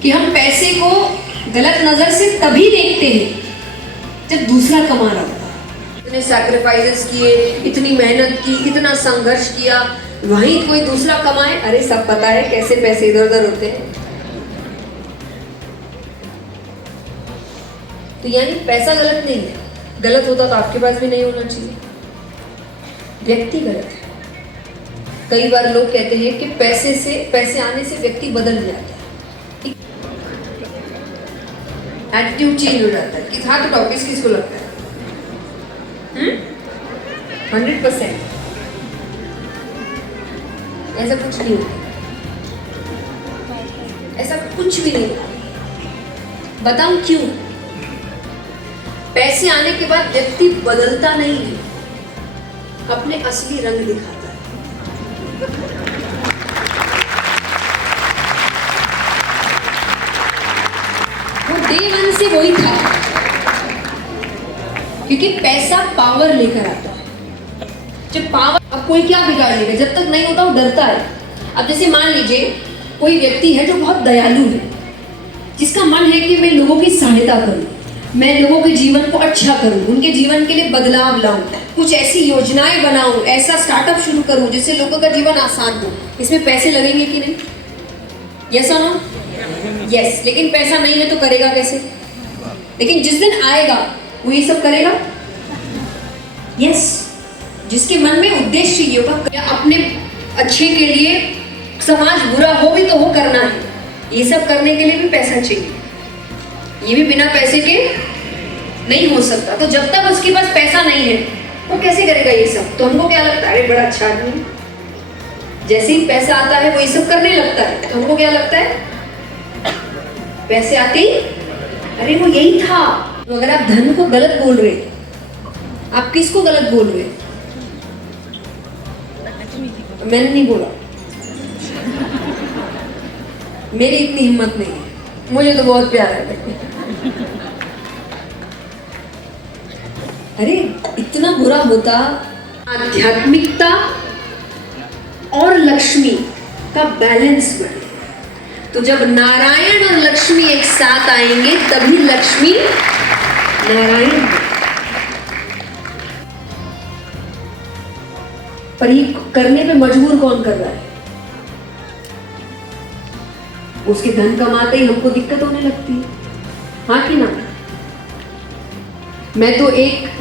कि हम पैसे को गलत नजर से तभी देखते हैं जब दूसरा कमा रहा होता है। इतने सैक्रिफाइसेस किए, इतनी मेहनत की, इतना संघर्ष किया, वहीं कोई दूसरा कमाए, अरे सब पता है कैसे पैसे इधर उधर होते हैं। तो यानी पैसा गलत नहीं है, गलत होता तो आपके पास भी नहीं होना चाहिए। व्यक्ति गलत है। कई बार लोग कहते हैं कि पैसे आने से व्यक्ति बदल जाता है, एटीट्यूड चेंज हो जाता है। कि हाँ तो टॉपिस किसको लगता है? 100% ऐसा कुछ नहीं होता, ऐसा कुछ भी नहीं होता। बताऊं क्यों? पैसे आने के बाद व्यक्ति बदलता नहीं है, अपने असली रंग दिखाता है। वो डे वन से वही था, क्योंकि पैसा पावर लेकर आता है। जब पावर, अब कोई क्या बिगाड़ लेगा, जब तक नहीं होता वो डरता है। अब जैसे मान लीजिए कोई व्यक्ति है जो बहुत दयालु है, जिसका मन है कि मैं लोगों की सहायता करूं, मैं लोगों के जीवन को अच्छा करूं, उनके जीवन के लिए बदलाव लाऊं, कुछ ऐसी योजनाएं बनाऊं, ऐसा स्टार्टअप शुरू करूं जिससे लोगों का जीवन आसान हो। इसमें पैसे लगेंगे कि नहीं? यस और नो? यस। लेकिन पैसा नहीं है तो करेगा कैसे? लेकिन जिस दिन आएगा वो ये सब करेगा। यस। जिसके मन में उद्देश्य ये होगा अपने अच्छे के लिए, समाज बुरा हो भी तो वो करना है, ये सब करने के लिए भी पैसा चाहिए। ये भी बिना पैसे के नहीं हो सकता। तो जब तक उसके पास पैसा नहीं है वो कैसे करेगा ये सब? तो हमको क्या लगता है? अरे बड़ा अच्छा आदमी, जैसे ही पैसा आता है वो ये सब करने लगता है। तो हमको क्या लगता है? पैसे आते ही अरे वो यही था। तो अगर आप धन को गलत बोल रहे, आप किसको गलत बोल रहे? मैंने नहीं बोला, मेरी इतनी हिम्मत नहीं है, मुझे तो बहुत प्यारा है। अरे इतना बुरा होता। आध्यात्मिकता और लक्ष्मी का बैलेंस बने, तो जब नारायण और लक्ष्मी एक साथ आएंगे तभी लक्ष्मी नारायण। पर ये करने पे मजबूर कौन कर रहा है? उसके धन कमाते ही हमको दिक्कत होने लगती है, हाँ कि ना? मैं तो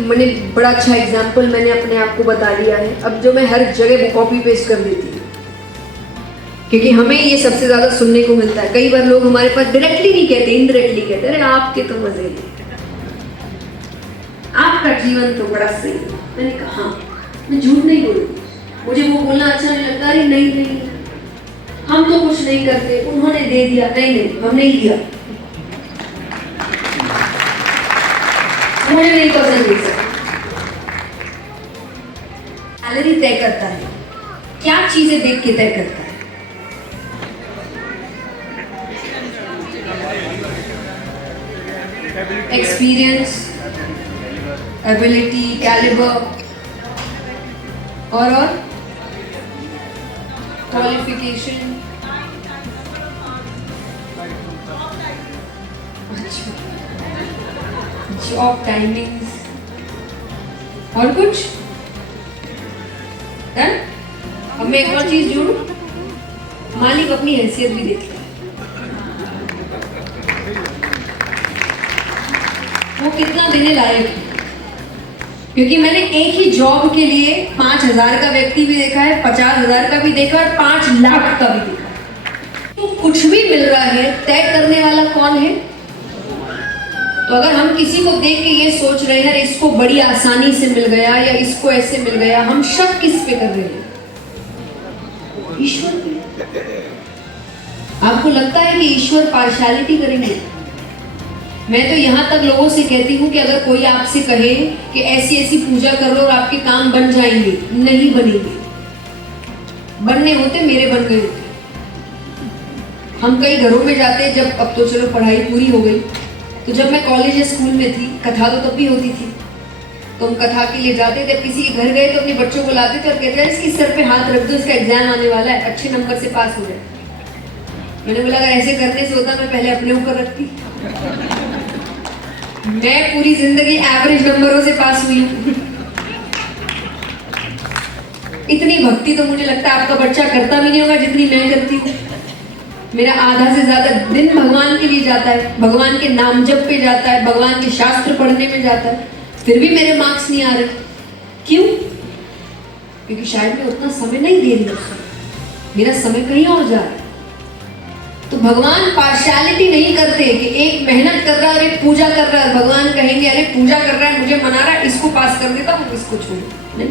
मैंने बड़ा अच्छा एग्जाम्पल मैंने अपने आप को बता लिया है। अब जो मैं हर जगह वो कॉपी पेस्ट कर देती हूँ, क्योंकि हमें ये सबसे ज्यादा सुनने को मिलता है। कई बार लोग हमारे पास डायरेक्टली नहीं कहते, इनडायरेक्टली कहते, अरे आपके तो मजे नहीं, आपका जीवन तो बड़ा सही है। मैंने कहा हाँ, मैं झूठ नहीं बोलूँगी, मुझे वो बोलना अच्छा नहीं लगता। अरे नहीं, हम तो कुछ नहीं करते, उन्होंने दे दिया। नहीं, हम नहीं दिया, मुझे नहीं पसंद ये सब। सैलरी तय करता है, क्या चीजें देख के तय करता है? एक्सपीरियंस, एबिलिटी, कैलिबर और क्वालिफिकेशन। जॉब टाइमिंग्स और कुछ है? अब मैं एक और चीज जोड़ूं, मालिक अपनी हैसियत भी देखता है, वो कितना देने लायक है। क्योंकि मैंने एक ही जॉब के लिए 5,000 का व्यक्ति भी देखा है, 50,000 का भी देखा और 5 लाख का भी देखा। तो कुछ भी मिल रहा है, तय करने वाला कौन है? तो अगर हम किसी को देख के ये सोच रहे हैं इसको बड़ी आसानी से मिल गया या इसको ऐसे मिल गया, हम शक किस पे कर रहे हैं? ईश्वर पे। आपको लगता है कि ईश्वर पार्शियलिटी करेंगे? मैं तो यहाँ तक लोगों से कहती हूँ कि अगर कोई आपसे कहे कि ऐसी ऐसी पूजा कर लो और आपके काम बन जाएंगे, नहीं बनेंगे। बनने होते मेरे बन गए होते। हम कई घरों में जाते, जब अब तो चलो पढ़ाई पूरी हो गई, तो जब मैं कॉलेज या स्कूल में थी, कथा तो तब भी होती थी, तो हम कथा के लिए जाते थे। किसी के घर गए तो अपने बच्चों को लाते थे और कहते हैं इसकी सर पे हाथ रख दो, इसका एग्जाम आने वाला है, अच्छे नंबर से पास हो जाए। मैंने बोला अगर ऐसे करने से होता मैं पहले अपने ऊपर रखती। मैं पूरी जिंदगी एवरेज नंबरों से पास हुई हूँ। इतनी भक्ति तो मुझे लगता है आपका बच्चा करता भी नहीं होगा जितनी मैं करती हूँ। मेरा आधा से ज्यादा दिन भगवान के लिए जाता है, भगवान के नाम जप पे जाता है, भगवान के शास्त्र पढ़ने में जाता है, फिर भी मेरे मार्क्स नहीं आ रहे। क्यों? क्योंकि शायद मैं उतना समय नहीं दे रही हूँ, मेरा समय कहीं और जा रहा है। तो भगवान पार्शियलिटी नहीं करते कि एक मेहनत कर रहा है और एक पूजा कर रहा है, भगवान कहेंगे अरे पूजा कर रहा है, मुझे मना रहा है, इसको पास कर देता हूँ, इसको छोड़। नहीं,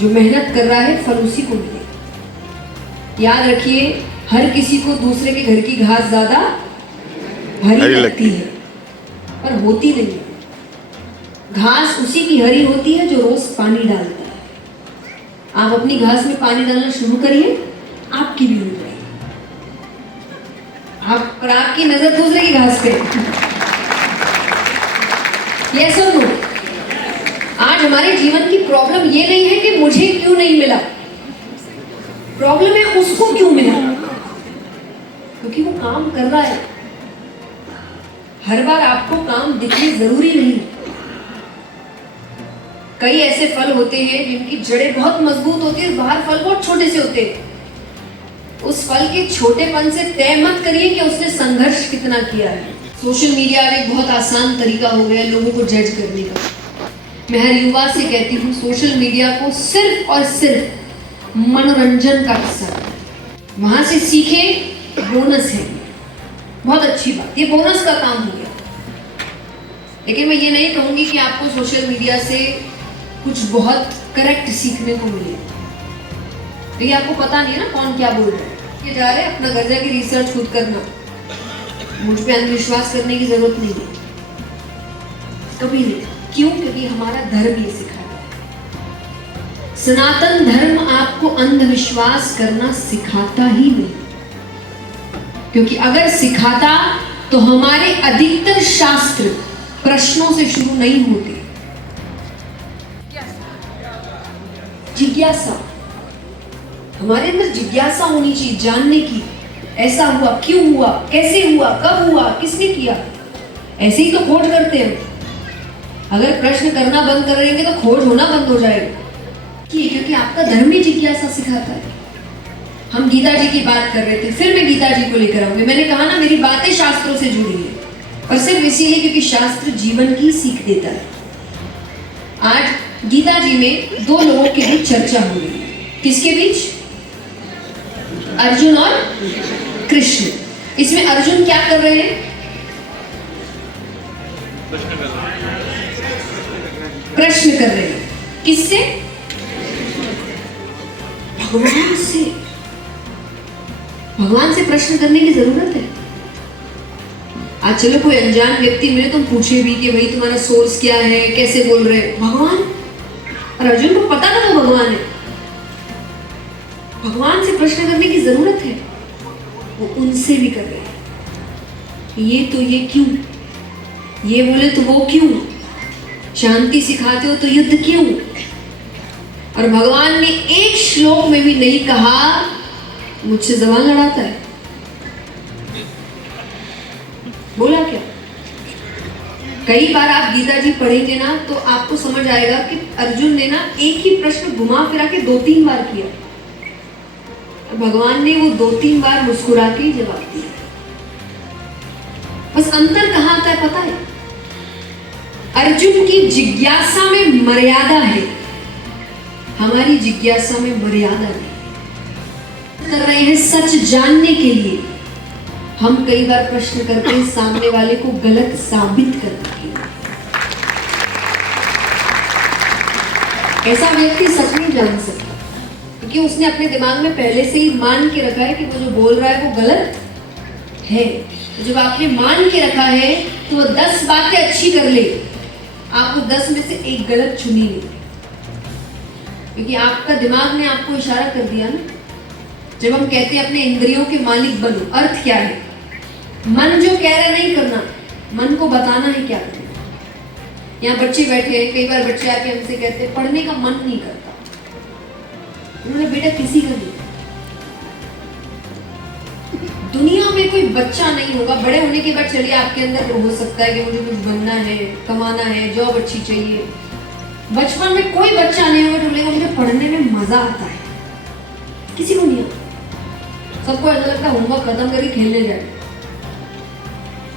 जो मेहनत कर रहा है फल उसी को मिलेगा। याद रखिए, हर किसी को दूसरे के घर की घास ज्यादा हरी लगती है, पर होती नहीं है। घास उसी की हरी होती है जो रोज पानी डालता है। आप अपनी घास में पानी डालना शुरू करिए, आपकी भी हो जाएगी। पर आपकी नजर दूसरे की घास पे। यस और नो? आज हमारे जीवन की प्रॉब्लम ये नहीं है कि मुझे क्यों नहीं मिला, प्रॉब्लम है उसको क्यों मिला, क्योंकि वो काम कर रहा है। हर बार आपको काम दिखने जरूरी नहीं। कई ऐसे फल होते हैं जिनकी जड़ें बहुत मजबूत होती है, बाहर फल बहुत छोटे से होते हैं। उस फल के छोटेपन से तय मत करिए कि उसने संघर्ष कितना किया है। सोशल मीडिया एक बहुत आसान तरीका हो गया लोगों को जज करने का। मैं हर युवा से कहती हूँ सोशल मीडिया को सिर्फ और सिर्फ मनोरंजन का हिस्सा, वहां से सीखे, बोनस है, बहुत अच्छी बात, ये बोनस का काम हो गया। लेकिन मैं ये नहीं कहूंगी कि आपको सोशल मीडिया से कुछ बहुत करेक्ट सीखने को मिले। तो ये आपको पता नहीं है ना कौन क्या बोल रहा है। ये जा रहे हैं अपना घर जाके रिसर्च खुद करना, मुझ पे अंधविश्वास करने की जरूरत नहीं है, कभी नहीं। क्यों? क्योंकि हमारा धर्म ये सिखाता है। सनातन धर्म आपको अंधविश्वास करना सिखाता ही नहीं, क्योंकि अगर सिखाता तो हमारे अधिकतर शास्त्र प्रश्नों से शुरू नहीं होते। जिज्ञासा, हमारे अंदर जिज्ञासा होनी चाहिए जानने की। ऐसा हुआ, क्यों हुआ, कैसे हुआ, कब हुआ, किसने किया। ऐसे ही तो खोज करते हैं। अगर प्रश्न करना बंद कर देंगे तो खोज होना बंद हो जाएगा। क्योंकि आपका धर्म ही जिज्ञासा सिखाता है। हम गीता जी की बात कर रहे थे, फिर मैं गीता जी को लेकर आऊंगी। मैंने कहा ना मेरी बातें शास्त्रों से जुड़ी है, और सिर्फ इसीलिए क्योंकि शास्त्र जीवन की सीख देता है। आज गीता जी में दो लोगों के बीच चर्चा हो रही है। किसके बीच? अर्जुन और कृष्ण। इसमें अर्जुन क्या कर रहे हैं? प्रश्न कर रहे हैं। किससे? भगवान से। भगवान से प्रश्न करने की जरूरत है। आज चलो कोई अनजान व्यक्ति मिले तुम पूछे भी कि भाई तुम्हारा सोर्स क्या है, कैसे बोल रहे हैं, भगवान। और अर्जुन को पता ना वो भगवान है। भगवान से प्रश्न करने की जरूरत है। वो उनसे भी कर रहे हैं। ये तो ये क्यों, ये बोले तो वो क्यों, शांति सिखाते हो तो युद्ध क्यों। और भगवान ने एक श्लोक में भी नहीं कहा मुझसे जबान लड़ाता है। बोला क्या? कई बार आप गीता जी पढ़ेंगे ना तो आपको समझ आएगा कि अर्जुन ने ना एक ही प्रश्न घुमा फिरा के 2-3 बार किया, भगवान ने वो 2-3 बार मुस्कुरा के जवाब दिया। बस अंतर कहां आता है पता है? अर्जुन की जिज्ञासा में मर्यादा है, हमारी जिज्ञासा में मर्यादा नहीं। कर रहे हैं सच जानने के लिए, हम कई बार प्रश्न करते हैं सामने वाले को गलत साबित करने के लिए। ऐसा व्यक्ति सच नहीं जान सकता क्योंकि उसने अपने दिमाग में पहले से ही मान के रखा है कि वो जो बोल रहा है वो गलत है। जब आपने मान के रखा है तो वो 10 बातें अच्छी कर ले, आपको 10 में से एक गलत चुनी नहीं, क्योंकि आपका दिमाग ने आपको इशारा कर दिया ना। जब हम कहते हैं अपने इंद्रियों के मालिक बनो, अर्थ क्या है? मन जो कह रहा है नहीं करना, मन को बताना है क्या करना। यहाँ बच्चे बैठे हैं, कई बार बच्चे आके हमसे कहते हैं पढ़ने का मन नहीं करता। उन्होंने बेटा किसी का नहीं, दुनिया में कोई बच्चा नहीं होगा बड़े होने के बाद, चलिए आपके अंदर हो सकता है कि मुझे कुछ बनना है, कमाना है, जॉब अच्छी चाहिए। बचपन में कोई बच्चा नहीं होगा जो बोलेगा मुझे पढ़ने में मजा आता है, किसी को नहीं आता। सबको ऐसा लगता है होमवर्क खत्म करके खेलने जाए।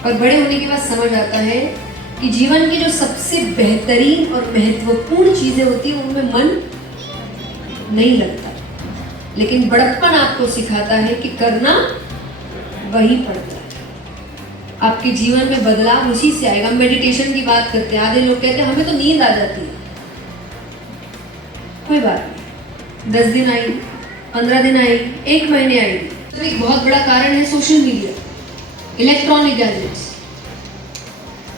और बड़े होने के बाद समझ आता है कि जीवन की जो सबसे बेहतरीन और महत्वपूर्ण चीजें होती हैं उनमें मन नहीं लगता, लेकिन बड़प्पन आपको सिखाता है कि करना वही पड़ता है। आपके जीवन में बदलाव उसी से आएगा। मेडिटेशन की बात करते हैं, आधे लोग कहते हैं हमें तो नींद आ जाती है। कोई बात नहीं, 10 दिन आई, 15 दिन आई, 1 महीने आई। तो एक बहुत बड़ा कारण है सोशल मीडिया, इलेक्ट्रॉनिक गैजेट्स।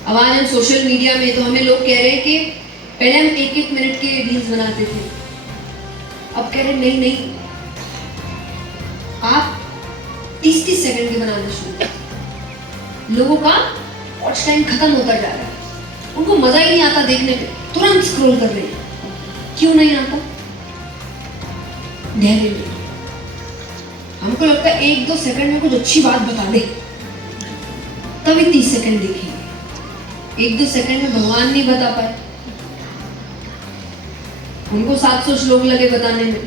अब आज हम सोशल मीडिया में तो हमें लोग कह रहे हैं कि पहले हम 1-1 मिनट के रील्स बनाते थे, अब कह रहे नहीं, आप 30-30 सेकंड के बनाना शुरू करें। लोगों का वॉच टाइम खत्म होता जा रहा है, उनको मजा ही नहीं आता देखने में, तुरंत स्क्रॉल कर रहे हैं। क्यों नहीं आता? धैर्य नहीं। हमको लगता है 1-2 सेकंड में कुछ अच्छी बात बता दे, तभी 30 सेकंड देखेंगे। 1-2 सेकंड में भगवान नहीं बता पाए, उनको 700 श्लोक लगे बताने में।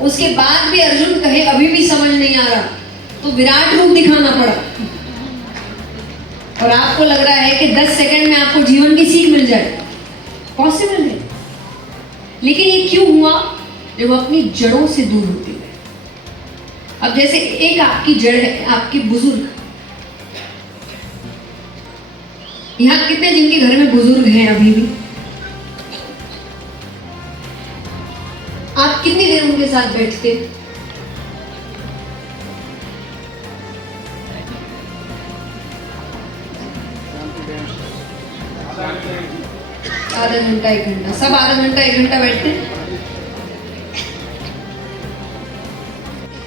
उसके बाद भी अर्जुन कहे अभी भी समझ नहीं आ रहा, तो विराट रूप दिखाना पड़ा। और आपको लग रहा है कि 10 सेकंड में आपको जीवन की सीख मिल जाए, पॉसिबल है। लेकिन ये क्यों हुआ? जब वो अपनी जड़ों से दूर होते गए। अब जैसे एक आपकी जड़ है, आपके बुजुर्ग। यहाँ कितने जिनके घर में बुजुर्ग हैं अभी भी? आप कितनी देर उनके साथ बैठते? आधा घंटा 1 घंटा, सब आधा घंटा 1 घंटा बैठते हैं।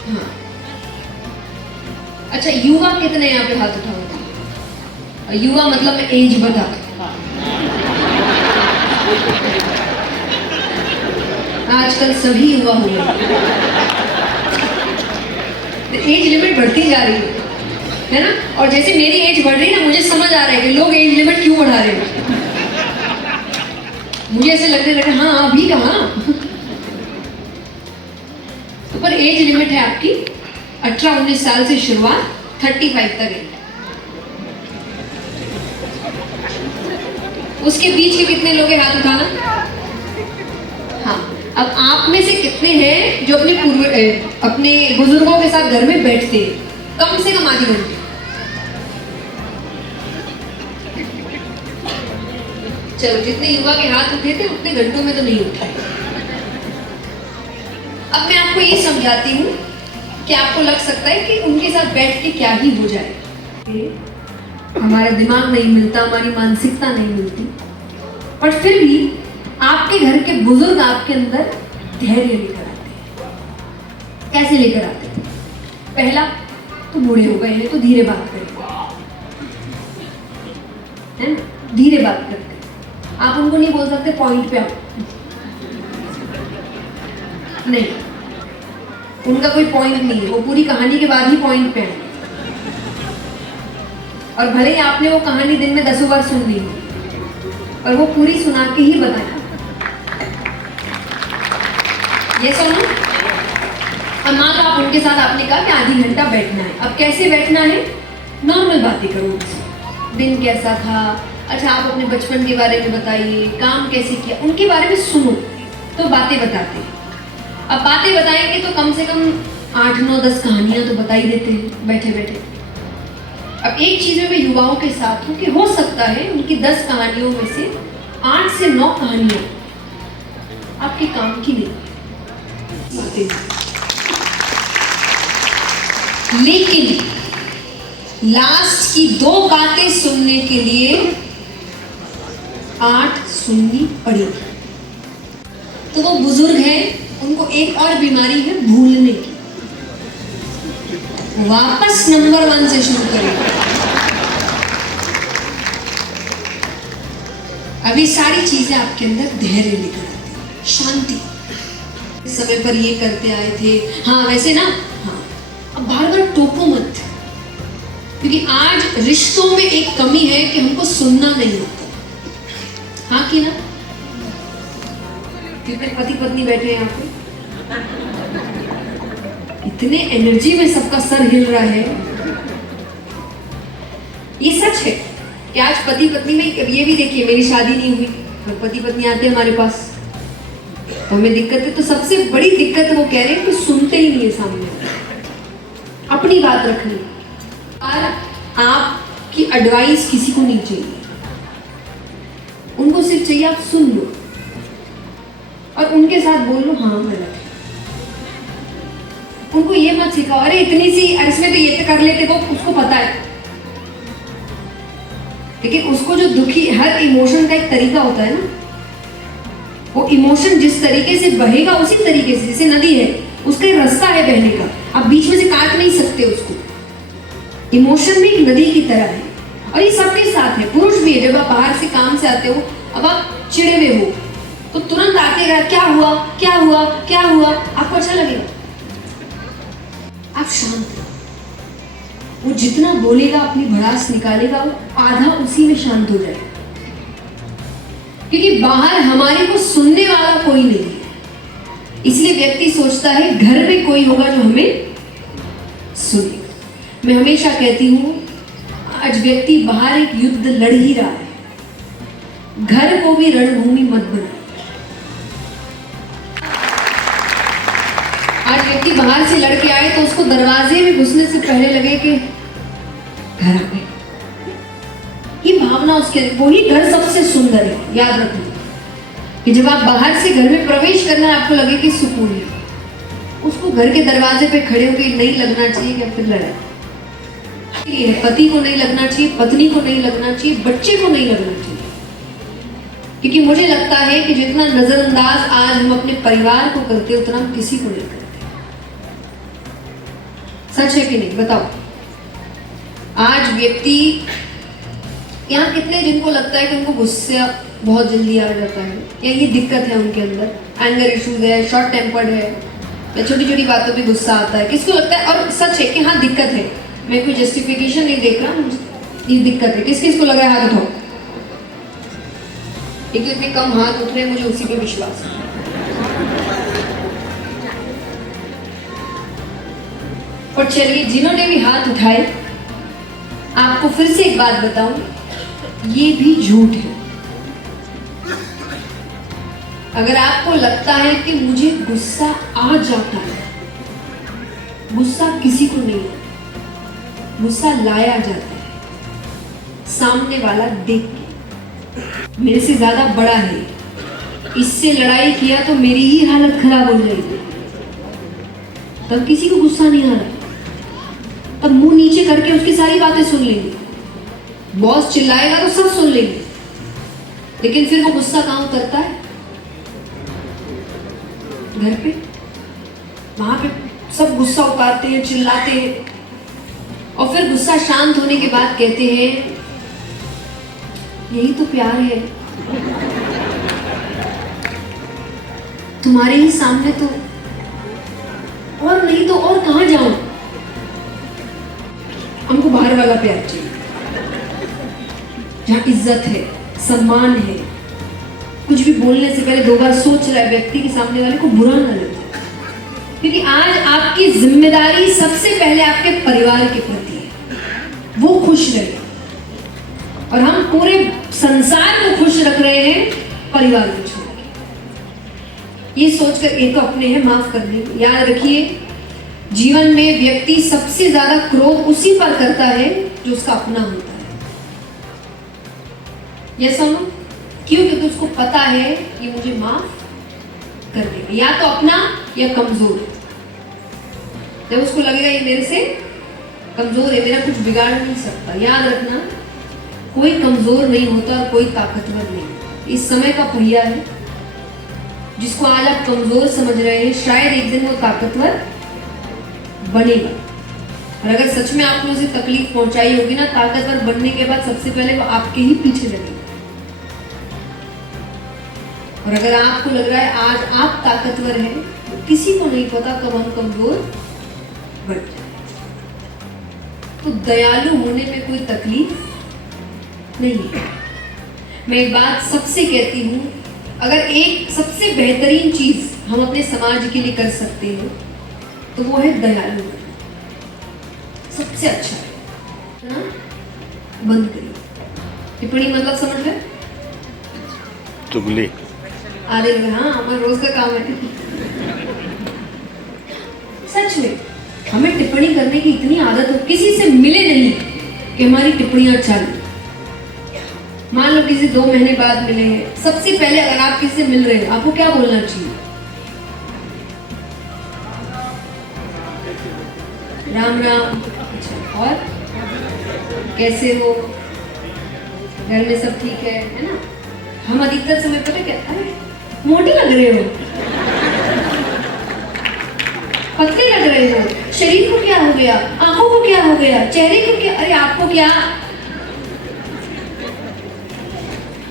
हाँ। अच्छा, युवा कितने यहाँ पे हाथ उठाओ? युवा मतलब मैं एज बता। आजकल सभी युवा हो गए, एज लिमिट बढ़ती जा रही है ना। और जैसे मेरी एज बढ़ रही है ना, मुझे समझ आ रहा है कि लोग एज लिमिट क्यों बढ़ा रहे हैं। मुझे ऐसे लगने लगा हाँ अभी कहाँ। तो पर एज लिमिट है आपकी 18-19 साल से शुरुआत, 35 तक है। उसके बीच के कितने लोग हैं हाथ उठाना? हाँ। अब आप में से कितने हैं जो अपने बुजुर्गों के साथ घर में बैठते हैं कम से कम आधे घंटे? चलो, जितने युवा के हाथ उठे थे उतने घंटों में तो नहीं उठाए। अब मैं आपको ये समझाती हूँ कि आपको लग सकता है कि उनके साथ बैठ के क्या ही हो जाए। हमारा दिमाग नहीं मिलता, हमारी मानसिकता नहीं मिलती, पर फिर भी आपके घर के बुजुर्ग आपके अंदर धैर्य लेकर आते हैं। कैसे लेकर आते हैं? पहला तो बूढ़े हो गए हैं तो धीरे बात करें, है ना? धीरे बात करते हैं। आप उनको नहीं बोल सकते पॉइंट पे आओ, नहीं, उनका कोई पॉइंट नहीं है, वो पूरी कहानी के बाद ही पॉइंट पे आए। और भले ही आपने वो कहानी दिन में 10 बार सुन ली और वो पूरी सुना के ही बताया। ये सुनो। और मान लो आप उनके साथ आपने कहा कि आधी घंटा बैठना है। अब कैसे बैठना है? नॉर्मल बातें करो उनसे। दिन कैसा था, अच्छा आप अपने बचपन के बारे में बताइए, काम कैसे किया, उनके बारे में सुनो तो बातें बताते हैं। अब बातें बताएंगे तो कम से कम 8, 9, 10 कहानियां तो बता ही देते हैं बैठे बैठे। अब एक चीज में मैं युवाओं के साथ हूँ कि हो सकता है उनकी 10 कहानियों में से 8 से 9 कहानियां आपके काम की नहीं, लेकिन लास्ट की 2 बातें सुनने के लिए 8 सुननी पड़ेगी। तो वो बुजुर्ग हैं, उनको एक और बीमारी है भूलने की। वापस नंबर 1 से शुरू करें। अभी सारी चीजें आपके अंदर धैर्य लेकर आती हैं, शांति। समय पर ये करते आए थे, हाँ वैसे ना, हाँ। अब बार बार टोको मत, क्योंकि आज रिश्तों में एक कमी है कि हमको सुनना नहीं होता। हाँ कि ना? कितने पति पत्नी बैठे हैं यहाँ पे, इतने एनर्जी में सबका सर हिल रहा है। ये सच है कि आज पति पत्नी में, ये भी देखिए मेरी शादी नहीं हुई, पति पत्नी आते हैं हमारे पास तो हमें दिक्कत है। तो सबसे बड़ी दिक्कत वो कह रहे हैं कि सुनते ही नहीं है सामने, अपनी बात रखनी। और आपकी एडवाइस किसी को नहीं चाहिए, उनको सिर्फ चाहिए आप सुन लो और उनके साथ बोल लो हाँ गलत है। उनको ये मत सिखाओ अरे इतनी सी इसमें तो ये तो कर लेते, वो उसको पता है। लेकिन उसको जो दुखी, हर इमोशन का एक तरीका होता है ना, वो इमोशन जिस तरीके से बहेगा उसी तरीके से, जैसे नदी है उसका एक रास्ता है बहने का, आप बीच में से काट नहीं सकते उसको। इमोशन भी एक नदी की तरह है और ये सबके साथ है, पुरुष भी है। जब आप बाहर से काम से आते हो, अब आप चिड़े हुए हो तो तुरंत आते रहा क्या हुआ क्या हुआ क्या हुआ, आपको अच्छा लगेगा? आप शांत रहो। वो जितना बोलेगा अपनी भड़ास निकालेगा, वो आधा उसी में शांत हो जाएगा, क्योंकि बाहर हमारे को सुनने वाला कोई नहीं है। इसलिए व्यक्ति सोचता है घर में कोई होगा जो हमें सुनेगा। मैं हमेशा कहती हूँ आज व्यक्ति बाहर एक युद्ध लड़ ही रहा है, घर को भी रणभूमि मत बनाए। आज व्यक्ति बाहर से लड़के आए तो उसको दरवाजे में घुसने से पहले लगे कि घर आ गए। ये भावना उसके, वही घर सबसे सुंदर है। याद रखना कि जब आप बाहर से घर में प्रवेश करना आपको लगे कि सुकून है, उसको घर के दरवाजे पे खड़े होकर नहीं लगना चाहिए कि फिर लड़ाई। पति को नहीं लगना चाहिए, पत्नी को नहीं लगना चाहिए, बच्चे को नहीं लगना चाहिए। क्योंकि मुझे लगता है कि जितना नजरअंदाज आज हम अपने परिवार को करते उतना हम किसी को नहीं करते। सच है कि नहीं बताओ? आज व्यक्ति, यहाँ कितने जिनको लगता है कि उनको गुस्सा बहुत जल्दी आ जाता है या ये दिक्कत है उनके अंदर, एंगर इश्यूज है, शॉर्ट टेम्पर्ड है या छोटी छोटी बातों पे गुस्सा आता है, किसको लगता है? और सच है कि हाँ दिक्कत है, मैं कोई जस्टिफिकेशन नहीं देख रहा, ये दिक्कत है। किस किस को लग रहा है? हाथ उठाओ। एक इतने कम हाथ उठ रहे, मुझे उसी पे विश्वास है। और चलिए जिन्होंने भी हाथ उठाए, आपको फिर से एक बात बताऊं, ये भी झूठ है। अगर आपको लगता है कि मुझे गुस्सा आ जाता है, गुस्सा किसी को नहीं आता, गुस्सा लाया जाता है सामने वाला देख के। मेरे से ज्यादा बड़ा है, इससे लड़ाई किया तो मेरी ही हालत खराब हो जाएगी, तब किसी को गुस्सा नहीं आ रहा, तब मुंह नीचे करके उसकी सारी बातें सुन लेंगे। बॉस चिल्लाएगा तो सब सुन लेंगे, लेकिन फिर वो गुस्सा कहाँ उतरता है? घर पे। वहां पे सब गुस्सा उतारते हैं, चिल्लाते हैं, और फिर गुस्सा शांत होने के बाद कहते हैं यही तो प्यार है, तुम्हारे ही सामने तो, और नहीं तो और कहां जाऊं। हमको बाहर वाला प्यार चाहिए, जहाँ इज्जत है, सम्मान है, कुछ भी बोलने से पहले 2 बार सोच रहा है व्यक्ति के सामने वाले को बुरा ना लगे, क्योंकि आज आपकी जिम्मेदारी सबसे पहले आपके परिवार के प्रति है, वो खुश रहे। और हम पूरे संसार को खुश रख रहे हैं परिवार को छोड़ के। ये सोचकर एक तो अपने हैं माफ कर दें। याद रखिए, जीवन में व्यक्ति सबसे ज्यादा क्रोध उसी पर करता है जो उसका अपना होता है। ये सुनो, क्यों? क्योंकि उसको पता है कि मुझे माफ कर देगा, या तो अपना या कमजोर। जब उसको लगेगा ये मेरे से कमजोर है, मेरा कुछ बिगाड़ नहीं सकता। याद रखना, कोई कमजोर नहीं होता और कोई ताकतवर नहीं। इस समय का पहिया है, जिसको आज आप कमजोर समझ रहे हैं, शायद एक दिन वो ताकतवर बनेगा। और अगर सच में आपने उसे तकलीफ पहुंचाई होगी ना, ताकतवर बनने के बाद सबसे पहले वो आपके ही पीछे लगेगा। और अगर आपको लग रहा है आज आप ताकतवर हैं, तो किसी को नहीं पता कब हम कमजोर बढ़ जाए। तो दयालु होने में कोई तकलीफ नहीं है। मैं एक बात सबसे कहती हूँ, अगर एक सबसे बेहतरीन चीज हम अपने समाज के लिए कर सकते हैं तो वो है दयालु। सबसे अच्छा है ना? बंद करिए टिप्पणी, मतलब समझ गए? चुगली आधे लोग, हाँ हमारा रोज का काम है। सच में हमें टिप्पणी करने की इतनी आदत हो, किसी से मिले नहीं कि हमारी टिप्पणियां चालू। मान लो किसी 2 महीने बाद मिले हैं, सबसे पहले अगर आप किसी से मिल रहे हो, आपको क्या बोलना चाहिए? राम राम। अच्छा, और कैसे हो, घर में सब ठीक है ना? हम अधिकतर समय पता क्या, अरे मोटे लग रहे हो, पतले लग रहे हो, शरीर को क्या हो गया, आंखों को क्या हो गया, चेहरे को क्या, अरे आपको क्या।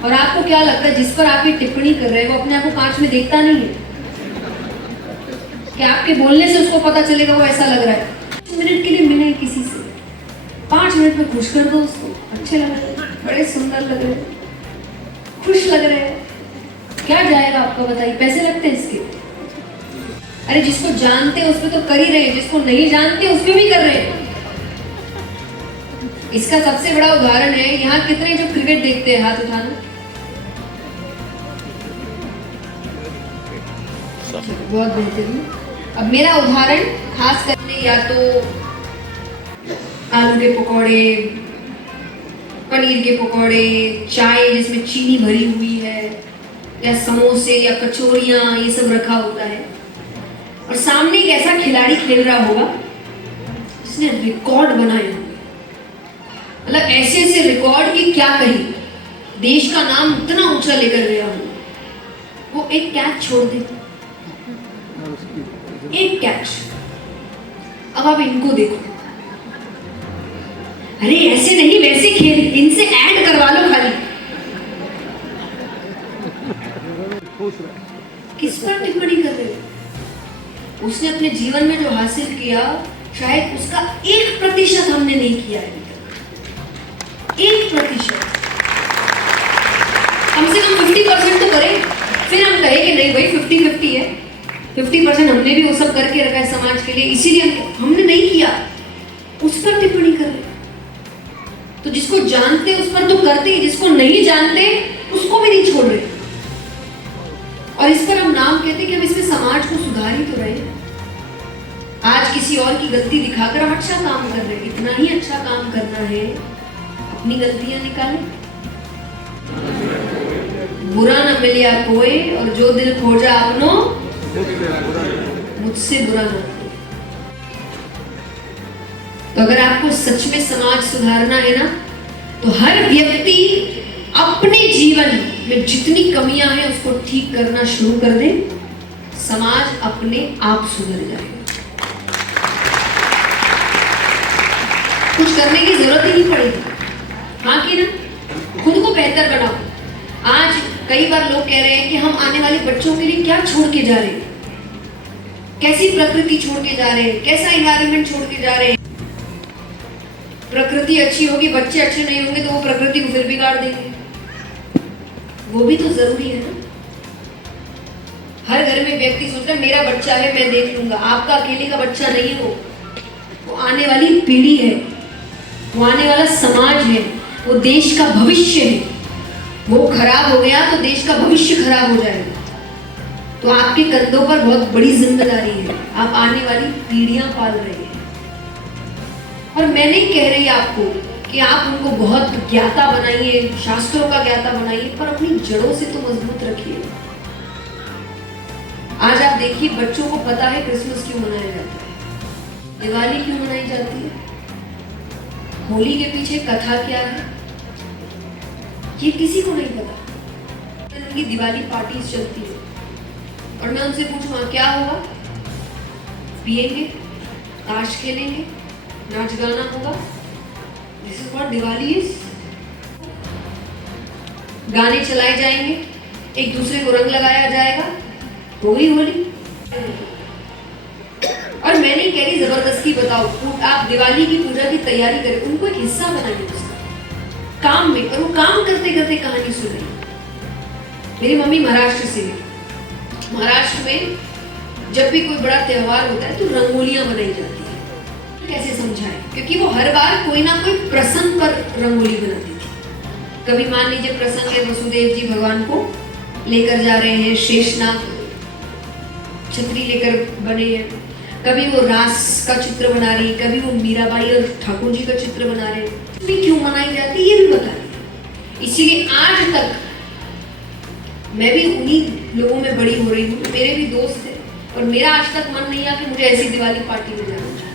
और आपको क्या लगता है जिस पर आप ये टिप्पणी कर रहे हो, वो अपने आप को कांच में देखता नहीं है? क्या आपके बोलने से उसको पता चलेगा वो ऐसा लग रहा है? 5 मिनट के लिए मिले किसी से, 5 मिनट में खुश कर दो उसको। अच्छे लग रहे हैं, बड़े सुंदर लग रहे हैं, खुश लग रहे हैं, क्या जाएगा आपका बताइए? पैसे लगते हैं इसके? अरे जिसको जानते हैं उस पर तो कर ही रहे हैं, जिसको नहीं जानते उस पर भी कर रहे हैं। इसका सबसे बड़ा उदाहरण है, यहाँ कितने जो क्रिकेट देखते हैं, हाथ उठाना। बहुत बेहतरीन। अब मेरा उदाहरण खास करके या तो आलू के पकौड़े, पनीर के पकौड़े, चाय जिसमें चीनी भरी हुई है, या समोसे या कचौरियां, ये सब रखा होता है। और सामने एक ऐसा खिलाड़ी खेल रहा होगा जिसने रिकॉर्ड बनाए होंगे, मतलब ऐसे ऐसे रिकॉर्ड की क्या कही, देश का नाम इतना ऊंचा लेकर गया हो। वो एक कैच छोड़ दे, एक कैच। अब आप इनको देखो, अरे ऐसे नहीं वैसे खेल, इनसे ऐड करवा लो खाली। किस पर टिप्पणी कर रहे हो? उसने अपने जीवन में जो हासिल किया, शायद उसका 1% हमने नहीं किया है। 1%, कम से कम 50% तो करें, फिर हम कहें कि नहीं भाई 50-50 है। 50% हमने भी वो सब करके रखा है समाज के लिए, इसीलिए हमने नहीं किया, उस पर टिप्पणी कर रहे। तो जिसको जानते उस पर तो करते, जिसको नहीं जानते उसको भी नहीं छोड़ रहे। और इस पर हम नाम कहते कि हम इसमें समाज को सुधार ही तो रहे हैं। आज किसी और की गलती दिखाकर हम अच्छा काम कर रहे हैं। इतना ही अच्छा काम करना है, अपनी गलतियां निकालें। बुरा न मिलिया कोई, और जो दिल खोजा अपनो मुझसे बुरा न। तो अगर आपको सच में समाज सुधारना है ना, तो हर व्यक्ति अपने जीवन में जितनी कमियां हैं उसको ठीक करना शुरू कर दे, समाज अपने आप सुधर जाएगा। कुछ करने की जरूरत ही नहीं पड़ेगी। हाँ कि ना? खुद को बेहतर बनाओ। आज कई बार लोग कह रहे हैं कि हम आने वाले बच्चों के लिए क्या छोड़ के जा रहे हैं, कैसी प्रकृति छोड़ के जा रहे हैं, कैसा एनवायरनमेंट छोड़ के जा रहे हैं। प्रकृति अच्छी होगी, बच्चे अच्छे नहीं होंगे तो वो प्रकृति को फिर बिगाड़ देंगे। वो भी तो जरूरी है ना। हर घर में व्यक्ति सोच रहा है मेरा बच्चा है मैं देख लूंगा। आपका अकेले का बच्चा नहीं है वो आने वाली पीढ़ी है, वो आने वाला समाज है, वो देश का भविष्य है। वो खराब हो गया तो देश का भविष्य खराब हो जाएगा। तो आपके कंधों पर बहुत बड़ी जिम्मेदारी है। आप आने वाली पीढ़ियां पाल रहे हैं। और मैं नहीं कह रही आपको कि आप उनको बहुत ज्ञाता बनाइए, शास्त्रों का ज्ञाता बनाइए, पर अपनी जड़ों से तो मजबूत रखिए। आज आप देखिए बच्चों को पता है क्रिसमस क्यों मनाया जाता है, दिवाली क्यों मनाई जाती है, होली के पीछे कथा क्या है, ये किसी को नहीं पता। उनकी दिवाली पार्टीज चलती है और मैं उनसे पूछूं क्या होगा, पिएंगे, ताश खेलेंगे, नाच गाना होगा। This is what Diwali is. गाने चलाए जाएंगे, एक दूसरे को रंग लगाया जाएगा, हो गई होली। और मैं नहीं कह रही जबरदस्ती बताओ, आप दिवाली की पूजा की तैयारी करें, उनको एक हिस्सा बनाइए उसका काम में। और वो काम करते करते कहानी सुन रही। मेरी मम्मी महाराष्ट्र से है। महाराष्ट्र में जब भी कोई बड़ा त्योहार होता है तो रंगोलियां बनाई जाती है। कैसे समझाएं, क्योंकि वो हर बार कोई ना कोई प्रसंग पर रंगोली बनाती थी। कभी मान लीजिए प्रसंग है वसुदेव जी भगवान को लेकर जा रहे हैं, शेषनाग छतरी लेकर बने हैं, कभी वो रास का चित्र बना रही है, कभी वो मीराबाई और ठाकुर जी का चित्र बना रहे हैं। भी क्यों मनाई जाती है ये भी बता रही। इसीलिए आज तक मैं भी उन्हीं लोगों में बड़ी हो रही हूँ। मेरे भी दोस्त थे और मेरा आज तक मन नहीं आया कि मुझे ऐसी दिवाली पार्टी में जाना चाहिए,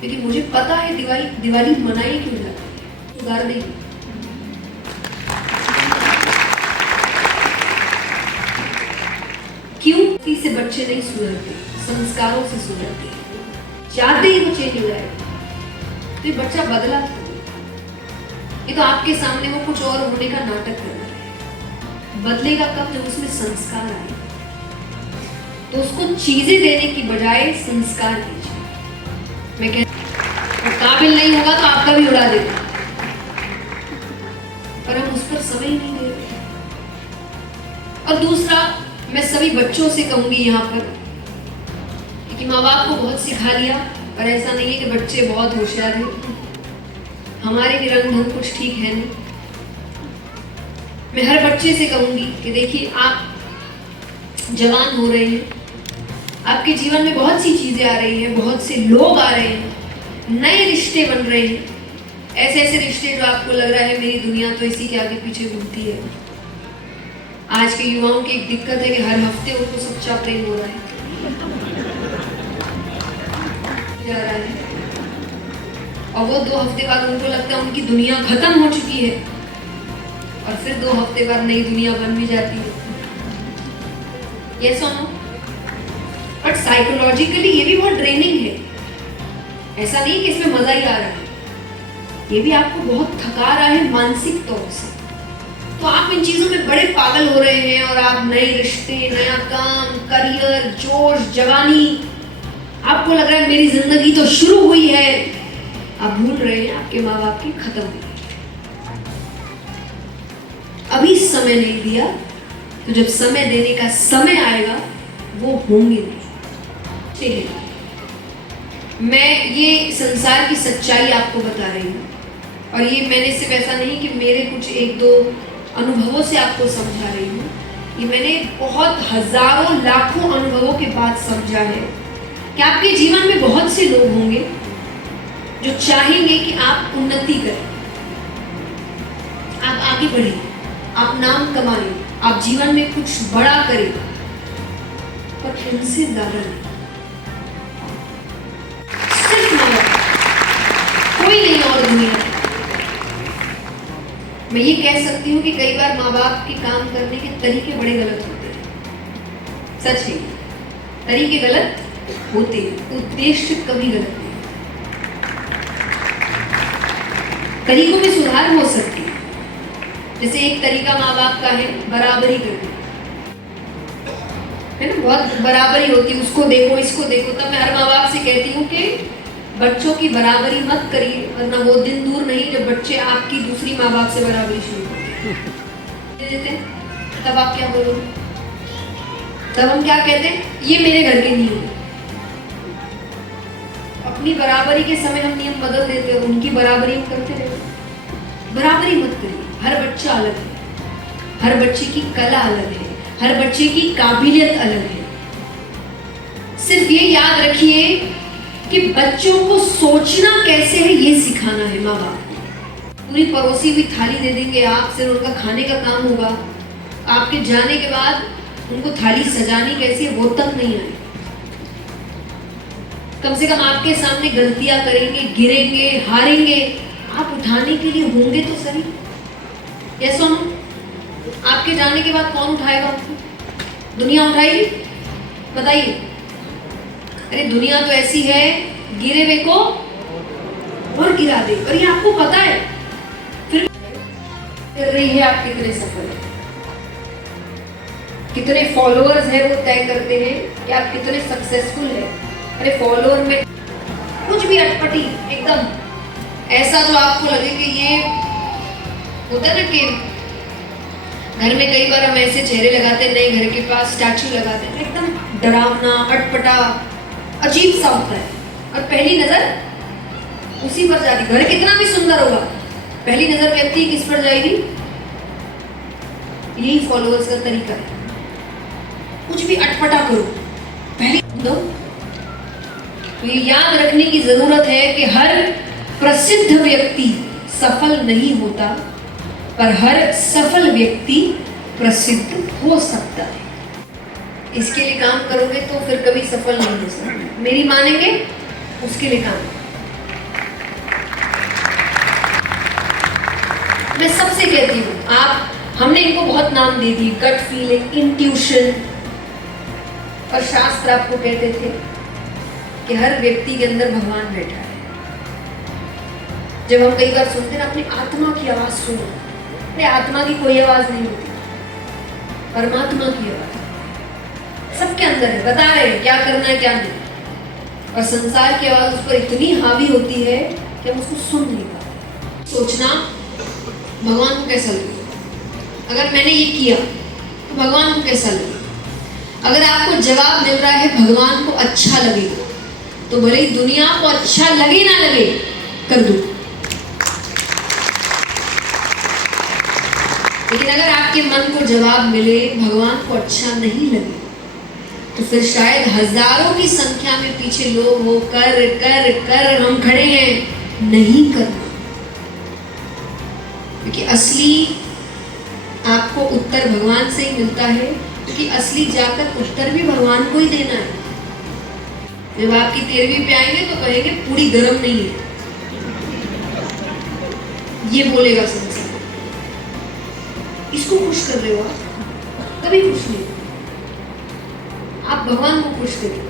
क्योंकि मुझे पता है दिवाली मनाई क्यों जाती है, सुधार देगी। क्यों से बच्चे नहीं सुधरते, संस्कारों से सुधरते हैं। चाहते ही वो चेंज हो जाएगा तो ये बच्चा बदला था। ये तो आपके सामने वो कुछ और होने का नाटक कर रहा है। बदलेगा कब, जब उसमें संस्कार आए। तो उसको चीजें देने की बजाय संस्कार दीजिए। मैं कहती काबिल नहीं होगा तो आपका भी उड़ा देगा, पर हम उस पर समय नहीं दे रहे। और दूसरा, मैं सभी बच्चों से कहूंगी यहाँ पर कि माँ बाप को बहुत सिखा लिया, पर ऐसा नहीं है कि बच्चे बहुत होशियार हैं। हमारे भी रंग ढंग कुछ ठीक है नहीं। मैं हर बच्चे से कहूंगी कि देखिए आप जवान हो रहे हैं, आपके जीवन में बहुत सी चीजें आ रही हैं, बहुत से लोग आ रहे हैं, नए रिश्ते बन रहे हैं, ऐसे ऐसे रिश्ते जो आपको लग रहा है मेरी दुनिया तो इसी के आगे पीछे घूमती है। आज के युवाओं की एक दिक्कत है कि हर हफ्ते उनको सच्चा प्रेम हो रहा है, जा रहा है, और वो 2 हफ्ते बाद उनको लगता है उनकी दुनिया खत्म हो चुकी है, और फिर 2 हफ्ते बाद नई दुनिया बन भी जाती है। यस और नो? बट साइकोलॉजिकली ये भी बहुत ड्रेनिंग है। ऐसा नहीं कि इसमें मजा ही आ रहा है, ये भी आपको बहुत थका रहा है मानसिक तौर से। तो आप इन चीजों में बड़े पागल हो रहे हैं और आप नए रिश्ते, नया काम, करियर, जोश, जवानी, आपको लग रहा है मेरी जिंदगी तो शुरू हुई है। आप भूल रहे हैं आपके माँ बाप की खत्म हुई। अभी समय नहीं दिया तो जब समय देने का समय आएगा वो होंगे नहीं। मैं ये संसार की सच्चाई आपको बता रही हूँ, और ये मैंने सिर्फ ऐसा नहीं कि मेरे कुछ 1-2 अनुभवों से आपको समझा रही हूँ, ये मैंने बहुत हजारों लाखों अनुभवों के बाद समझा है कि आपके जीवन में बहुत से लोग होंगे जो चाहेंगे कि आप उन्नति करें, आप आगे बढ़ें, आप नाम कमाएं, आप जीवन में कुछ बड़ा करें, पर उनसे ज्यादा नहीं। सिर्फ माँ बाप, कोई नहीं और दुनिया। मैं ये कह सकती हूँ कि कई बार माँ बाप के काम करने के तरीके बड़े गलत होते हैं। सच है, तरीके गलत होते हैं, उद्देश्य कभी गलत नहीं। तरीकों में सुधार हो सकती है। जैसे एक तरीका माँ बाप का है बराबरी करना, है ना, बहुत बराबरी होती है, उसको देखो इसको देखो। तब मैं हर माँ बाप से कहती हूँ कि बच्चों की बराबरी मत करिए, वरना वो दिन दूर नहीं जब बच्चे आपकी दूसरी माँ बाप से बराबरी शुरू कर देते हैं। तब आप क्या बोलोगे? तब हम क्या कहते हैं? ये मेरे घर के नियम है। अपनी बराबरी के समय हम नियम बदल देते हैं, उनकी बराबरी हम करते रहते। बराबरी मत करिए। हर बच्चा अलग है, हर बच्चे की कला अलग है, हर बच्चे की काबिलियत अलग है। सिर्फ ये याद रखिए कि बच्चों को सोचना कैसे है ये सिखाना है माँ बाप को। पूरी परोसी हुई थाली दे देंगे आप, सिर्फ उनका खाने का काम होगा। आपके जाने के बाद उनको थाली सजानी कैसी है वो तक नहीं आए। कम से कम आपके सामने गलतियां करेंगे, गिरेंगे, हारेंगे, आप उठाने के लिए होंगे तो सही। या सुनो, आपके जाने के बाद कौन उठाएगा आपको? दुनिया उठाएगी? बताइए। अरे दुनिया तो ऐसी है, गिरे हुए को और गिरा दे, और ये आपको पता है। फिर कर रही है आप कितने सफल हैं, कितने फॉलोअर्स हैं वो तय करते हैं कि आप कितने सक्सेसफुल हैं। अरे फॉलोअर में कुछ भी अटपटी एकदम ऐसा जो आपको लगे कि ये होता है ना कि घर में कई बार हम ऐसे चेहरे लगाते हैं, नए घर के पास स्टैचू लगाते हैं, एकदम डरावना, अटपटा, अजीब सा होता है, और पहली नजर उसी पर जाती। घर कितना भी सुंदर होगा, पहली नजर कहती है किस पर जाएगी? यही फॉलोअर्स का तरीका है। कुछ भी अटपटा करो, पहली दो। तो ये याद रखने की जरूरत है कि हर प्रसिद्ध व्यक्ति सफल नहीं होता, पर हर सफल व्यक्ति प्रसिद्ध हो सकता है। इसके लिए काम करोगे तो फिर कभी सफल नहीं हो सकते। मेरी मानेंगे उसके लिए काम। मैं सबसे कहती हूँ, आप हमने इनको बहुत नाम दे दिए, गट फीलिंग, इंट्यूशन, और शास्त्र आपको कहते थे कि हर व्यक्ति के अंदर भगवान बैठा है। जब हम कई बार सुनते हैं अपनी आत्मा की आवाज सुनो, अरे आत्मा की कोई आवाज नहीं होती, परमात्मा की आवाज सबके अंदर है, बता रहे हैं क्या करना है क्या नहीं। और संसार की आवाज उस पर इतनी हावी होती है कि हम उसको सुन नहीं पाते। सोचना भगवान को कैसा लगे, अगर मैंने ये किया तो भगवान को कैसा लगे। अगर आपको जवाब मिल रहा है भगवान को अच्छा लगेगा, तो भले ही दुनिया को अच्छा लगे ना लगे, कर दो। लेकिन अगर आपके मन को जवाब मिले भगवान को अच्छा नहीं लगे, तो फिर शायद हजारों की संख्या में पीछे लोग हो कर कर कर हम खड़े हैं, नहीं करना। क्योंकि असली आपको उत्तर भगवान से ही मिलता है, क्योंकि असली जाकर उत्तर भी भगवान को ही देना है। जब आपकी 13वीं पे आएंगे तो कहेंगे पूरी गर्म नहीं है, ये बोलेगा संसार। इसको खुश कर रहे हो आप, कभी खुश नहीं। आप भगवान को खुश करिए।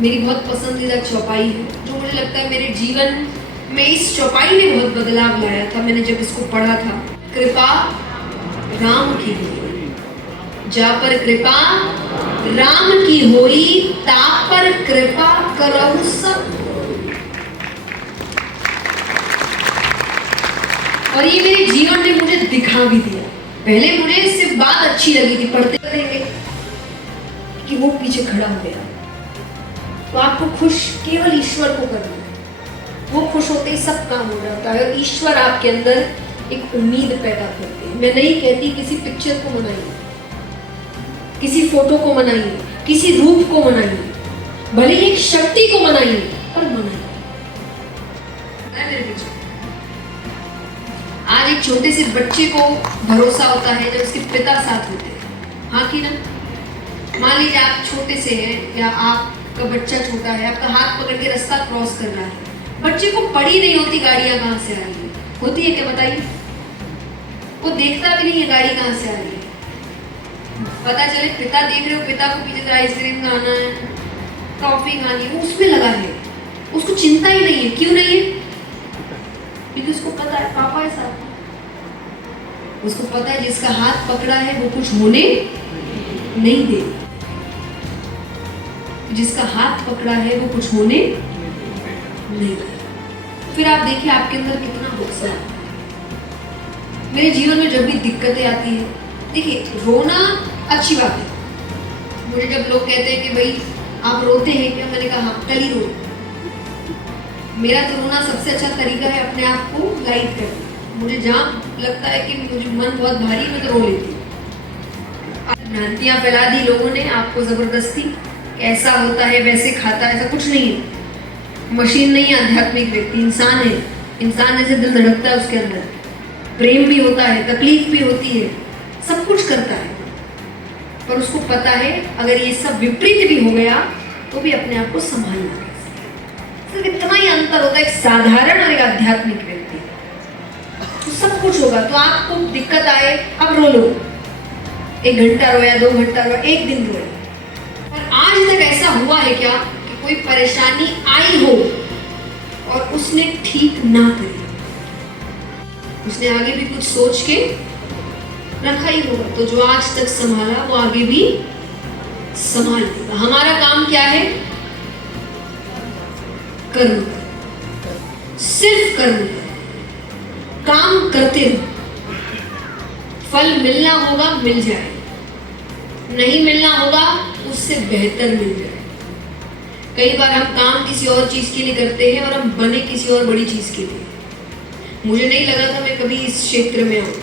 मेरी बहुत पसंदीदा चौपाई है, जो मुझे लगता है मेरे जीवन में इस चौपाई ने बहुत बदलाव लाया था। मैंने जब इसको पढ़ा था, कृपा राम की होई, जा पर कृपा राम की होई, ता पर कृपा करहु सब। और ये मेरे जीवन ने मुझे दिखा भी दिया। पहले मुझे सिर्फ बात अच्छी लगी थी, पढ़ते रहेंगे कि वो पीछे खड़ा हो गया। तो आपको खुश केवल ईश्वर को करना है, वो खुश होते ही सब काम हो जाता है। और ईश्वर आपके अंदर एक उम्मीद पैदा करते हैं। मैं नहीं कहती किसी पिक्चर को मनाइए, किसी फोटो को मनाइए, किसी रूप को मनाइए, भले एक शक्ति को मनाइए, पर मनाइए। आज एक छोटे से बच्चे को भरोसा होता है जब उसके पिता साथ होते हैं, हाँ कि ना? मान लीजिए आप छोटे से हैं, या आपका बच्चा छोटा है, आपका हाथ पकड़ के रास्ता क्रॉस कर रहा है, बच्चे को पड़ी नहीं होती गाड़ियां कहां से आ रही है, होती है क्या बताइए? वो देखता भी नहीं है गाड़ी कहां से आ रही है। पता चले पिता देख रहे हो, पिता को पीछे से आइसक्रीम खाना है, टॉफी खानी है, वो उसमें लगा है, उसको चिंता ही नहीं है। क्यों नहीं है? क्योंकि उसको पता है पापा है साथ। उसको पता है जिसका हाथ पकड़ा है वो कुछ होने नहीं दे, जिसका हाथ पकड़ा है वो कुछ होने नहीं करें। फिर आप देखिए आपके अंदर कितना हौसला है। मेरे जीवन में जब भी दिक्कतें आती है, देखिए रोना अच्छी बात है। मुझे जब लोग कहते हैं कि भाई आप रोते हैं क्या, मैंने कहा हाँ, कल ही रो। मेरा तो रोना सबसे अच्छा तरीका है अपने आप को लाइट करना। मुझे जहाँ लगता है कि मुझे मन बहुत भारी, मैं तो रो लेती हूँ। भ्रांतियाँ फैला दी लोगों ने आपको जबरदस्ती, ऐसा होता है वैसे खाता है, ऐसा कुछ नहीं है। मशीन नहीं है आध्यात्मिक व्यक्ति, इंसान है। इंसान जैसे दिल धड़कता है उसके अंदर, प्रेम भी होता है, तकलीफ भी होती है, सब कुछ करता है। पर उसको पता है अगर ये सब विपरीत भी हो गया तो भी अपने आप को संभालना है। सिर्फ इतना ही अंतर होता है एक साधारण और एक आध्यात्मिक व्यक्ति। तो सब कुछ होगा। तो आपको दिक्कत आए, अब रो लो, 1 घंटा रोया, 2 घंटा रोया, 1 दिन रोया। और आज तक ऐसा हुआ है क्या कि कोई परेशानी आई हो और उसने ठीक ना करी, उसने आगे भी कुछ सोच के रखा ही होगा, तो जो आज तक संभाला वो आगे भी संभाल लेगा। हमारा काम क्या है? कर्म, सिर्फ कर्म, काम करते रहो। फल मिलना होगा, मिल जाए, नहीं मिलना होगा उससे बेहतर मिल जाए। कई बार हम काम किसी और चीज के लिए करते हैं और हम बने किसी और बड़ी चीज के लिए। मुझे नहीं लगा था मैं कभी इस क्षेत्र में आऊंगी,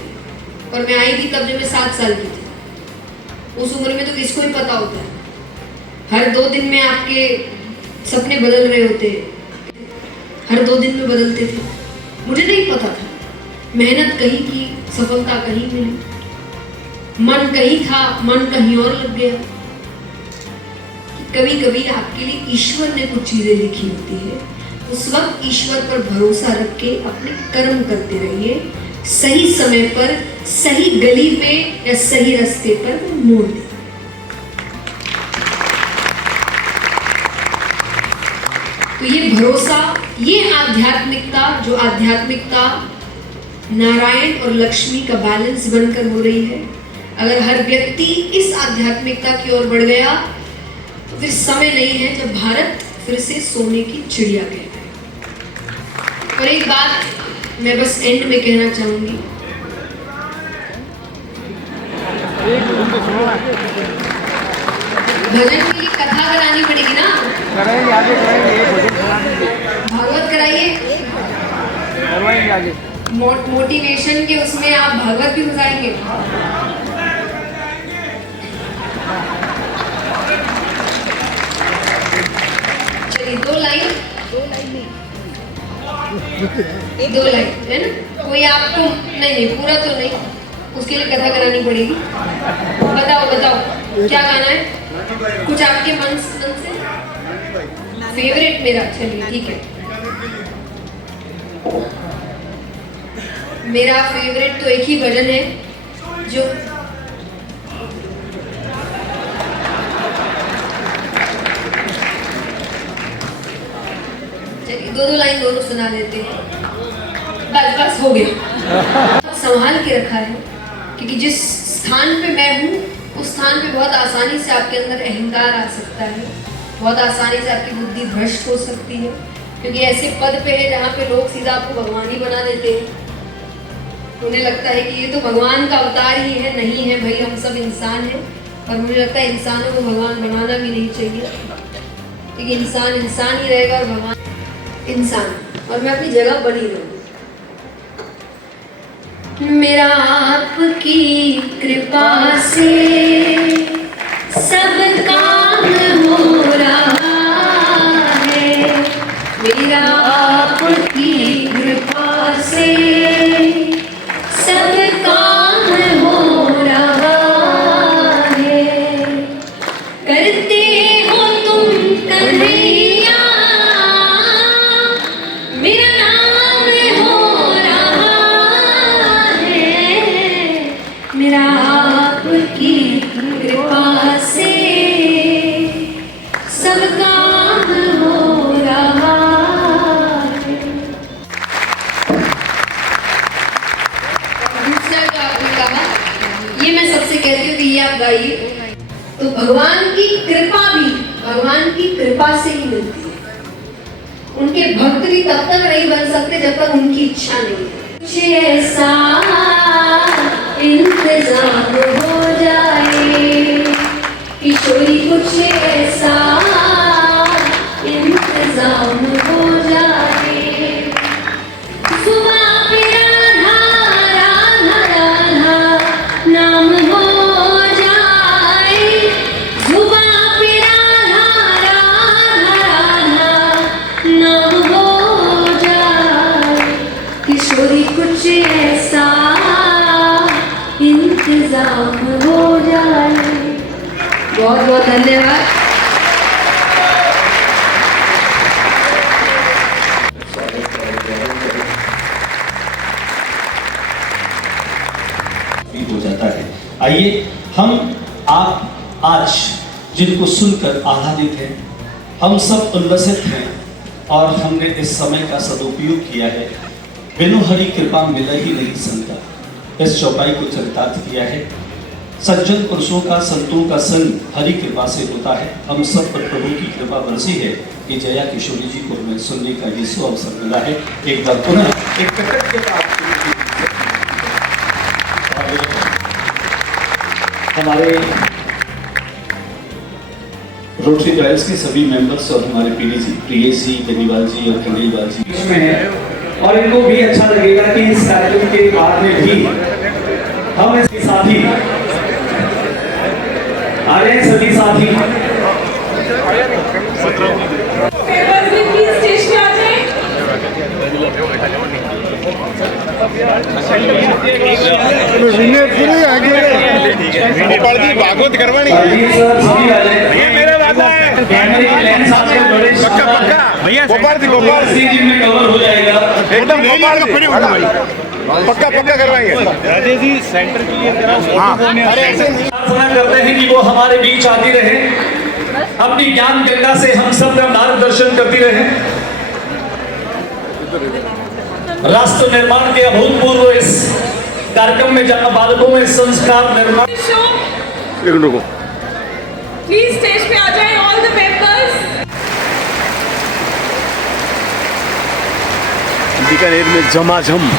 और मैं आई भी तब जब मैं 7 साल की थी। उस उम्र में तो किसको ही पता होता है, हर 2 दिन में आपके सपने बदल रहे होते हैं, हर 2 दिन में बदलते थे। मुझे नहीं पता था, मेहनत कहीं की, सफलता कहीं मिली, मन कहीं था, मन कहीं और लग गया। कभी कभी आपके लिए ईश्वर ने कुछ चीजें लिखी होती है, उस वक्त ईश्वर पर भरोसा रख के अपने कर्म करते रहिए। सही समय पर, सही गली में या सही रास्ते पर मोड़ दे। तो ये भरोसा, ये आध्यात्मिकता, जो आध्यात्मिकता नारायण और लक्ष्मी का बैलेंस बनकर हो रही है, अगर हर व्यक्ति इस आध्यात्मिकता की ओर बढ़ गया तो फिर समय नहीं है जब भारत फिर से सोने की चिड़िया कहलाए। और एक बात मैं बस एंड में कहना चाहूंगी, भजन के लिए कथा करानी पड़ेगी ना, भागवत कराइए, मोटिवेशन के उसमें आप भागवत भी घुसाएंगे। चलिए 2 लाइन है ना, कोई आपको नहीं पूरा तो नहीं, उसके लिए कथा करानी पड़ेगी। बताओ क्या गाना है, कुछ आपके मन से फेवरेट मेरा। चलिए ठीक है, मेरा फेवरेट तो एक ही भजन है जो चलिए 2 लाइन दोनों सुना देते हैं, बस हो गया। संभाल के रखा है, क्योंकि जिस स्थान पे मैं हूँ उस स्थान पे बहुत आसानी से आपके अंदर अहंकार आ सकता है, बहुत आसानी से आपकी बुद्धि भ्रष्ट हो सकती है, क्योंकि ऐसे पद पे है जहाँ पे लोग सीधा आपको भगवान ही बना देते हैं। उन्हें लगता है कि ये तो भगवान का अवतार ही है। नहीं है भाई, हम सब इंसान हैं, और मुझे लगता है इंसानों को भगवान बनाना भी नहीं चाहिए, क्योंकि इंसान इंसान ही रहेगा और भगवान इंसान। और मैं अपनी जगह बनी रहूँ। मेरा आपकी कृपा से सब काम हो रहा है, मेरा आपकी कृपा से सब काम हो रहा है। करते हो तुम कन्हैया, मेरा नाम हो रहा है, मेरा आपकी कृपा से सब काम हो रहा है। दूसरा जो आपने कहा, ये मैं सबसे कहती हूँ कि ये आप गाइए, तो भगवान की कृपा भी भगवान की कृपा से ही मिलती है। उनके भक्त भी तब तक नहीं बन सकते जब तक उनकी इच्छा नहीं है। कुछ ऐसा इंतजाम हो जाए, किशोरी कुछ ऐसा इंतजाम हो जाए, सुबह पे राधा राधा राधा नाम हो जाए, सुबह पे राधा राधा राधा नाम हो जाए, किशोरी कुछ ऐसा इंतजाम हो जाए। बहुत बहुत धन्यवाद। हो जाता है। आइए हम आप आज जिनको सुनकर आह्लादित हैं, हम सब उल्लसित हैं और हमने इस समय का सदुपयोग किया है। बिनु हरि कृपा मिला ही नहीं संता, इस चौपाई को चरितार्थ किया है। सज्जन पुरुषों का, संतों का संग हरि कृपा से होता है। हम सब पर प्रभु की कृपा बरसी है कि जया किशोरी जी को हमें सुनने का ये अवसर मिला है। एक बार पुनः एक कृतज्ञता हमारे रोटरी रॉयल्स के सभी मेंबर्स और हमारे पीडीजी प्रियेश जी, बेनीवाल जी और खंडेलवाल जी इसमें है और इनको भी अच्छा लगेगा कि इस कार्यक्रम के बाद में भी हम इसके साथी आ रहे सभी साथी भागवत करवानी मेरा वादा है। कैमरे की लेंस आपके बड़े भैया गोपाल जी में कवर हो जाएगा। एकदम गोपाल का फ्री होगा भाई, पक्का करवाएंगे। राजेश जी सेंटर के लिए प्रार्थना करते हैं कि वो हमारे बीच आती रहे, अपनी ज्ञान गंगा से हम सब का मार्गदर्शन करती रहे। राष्ट्र निर्माण के अभूतपूर्व इस कार्यक्रम में जहाँ बालकों में संस्कार निर्माण। प्लीज स्टेज पे आ जाए ऑल द मेंबर्स। बीकानेर में झमाझम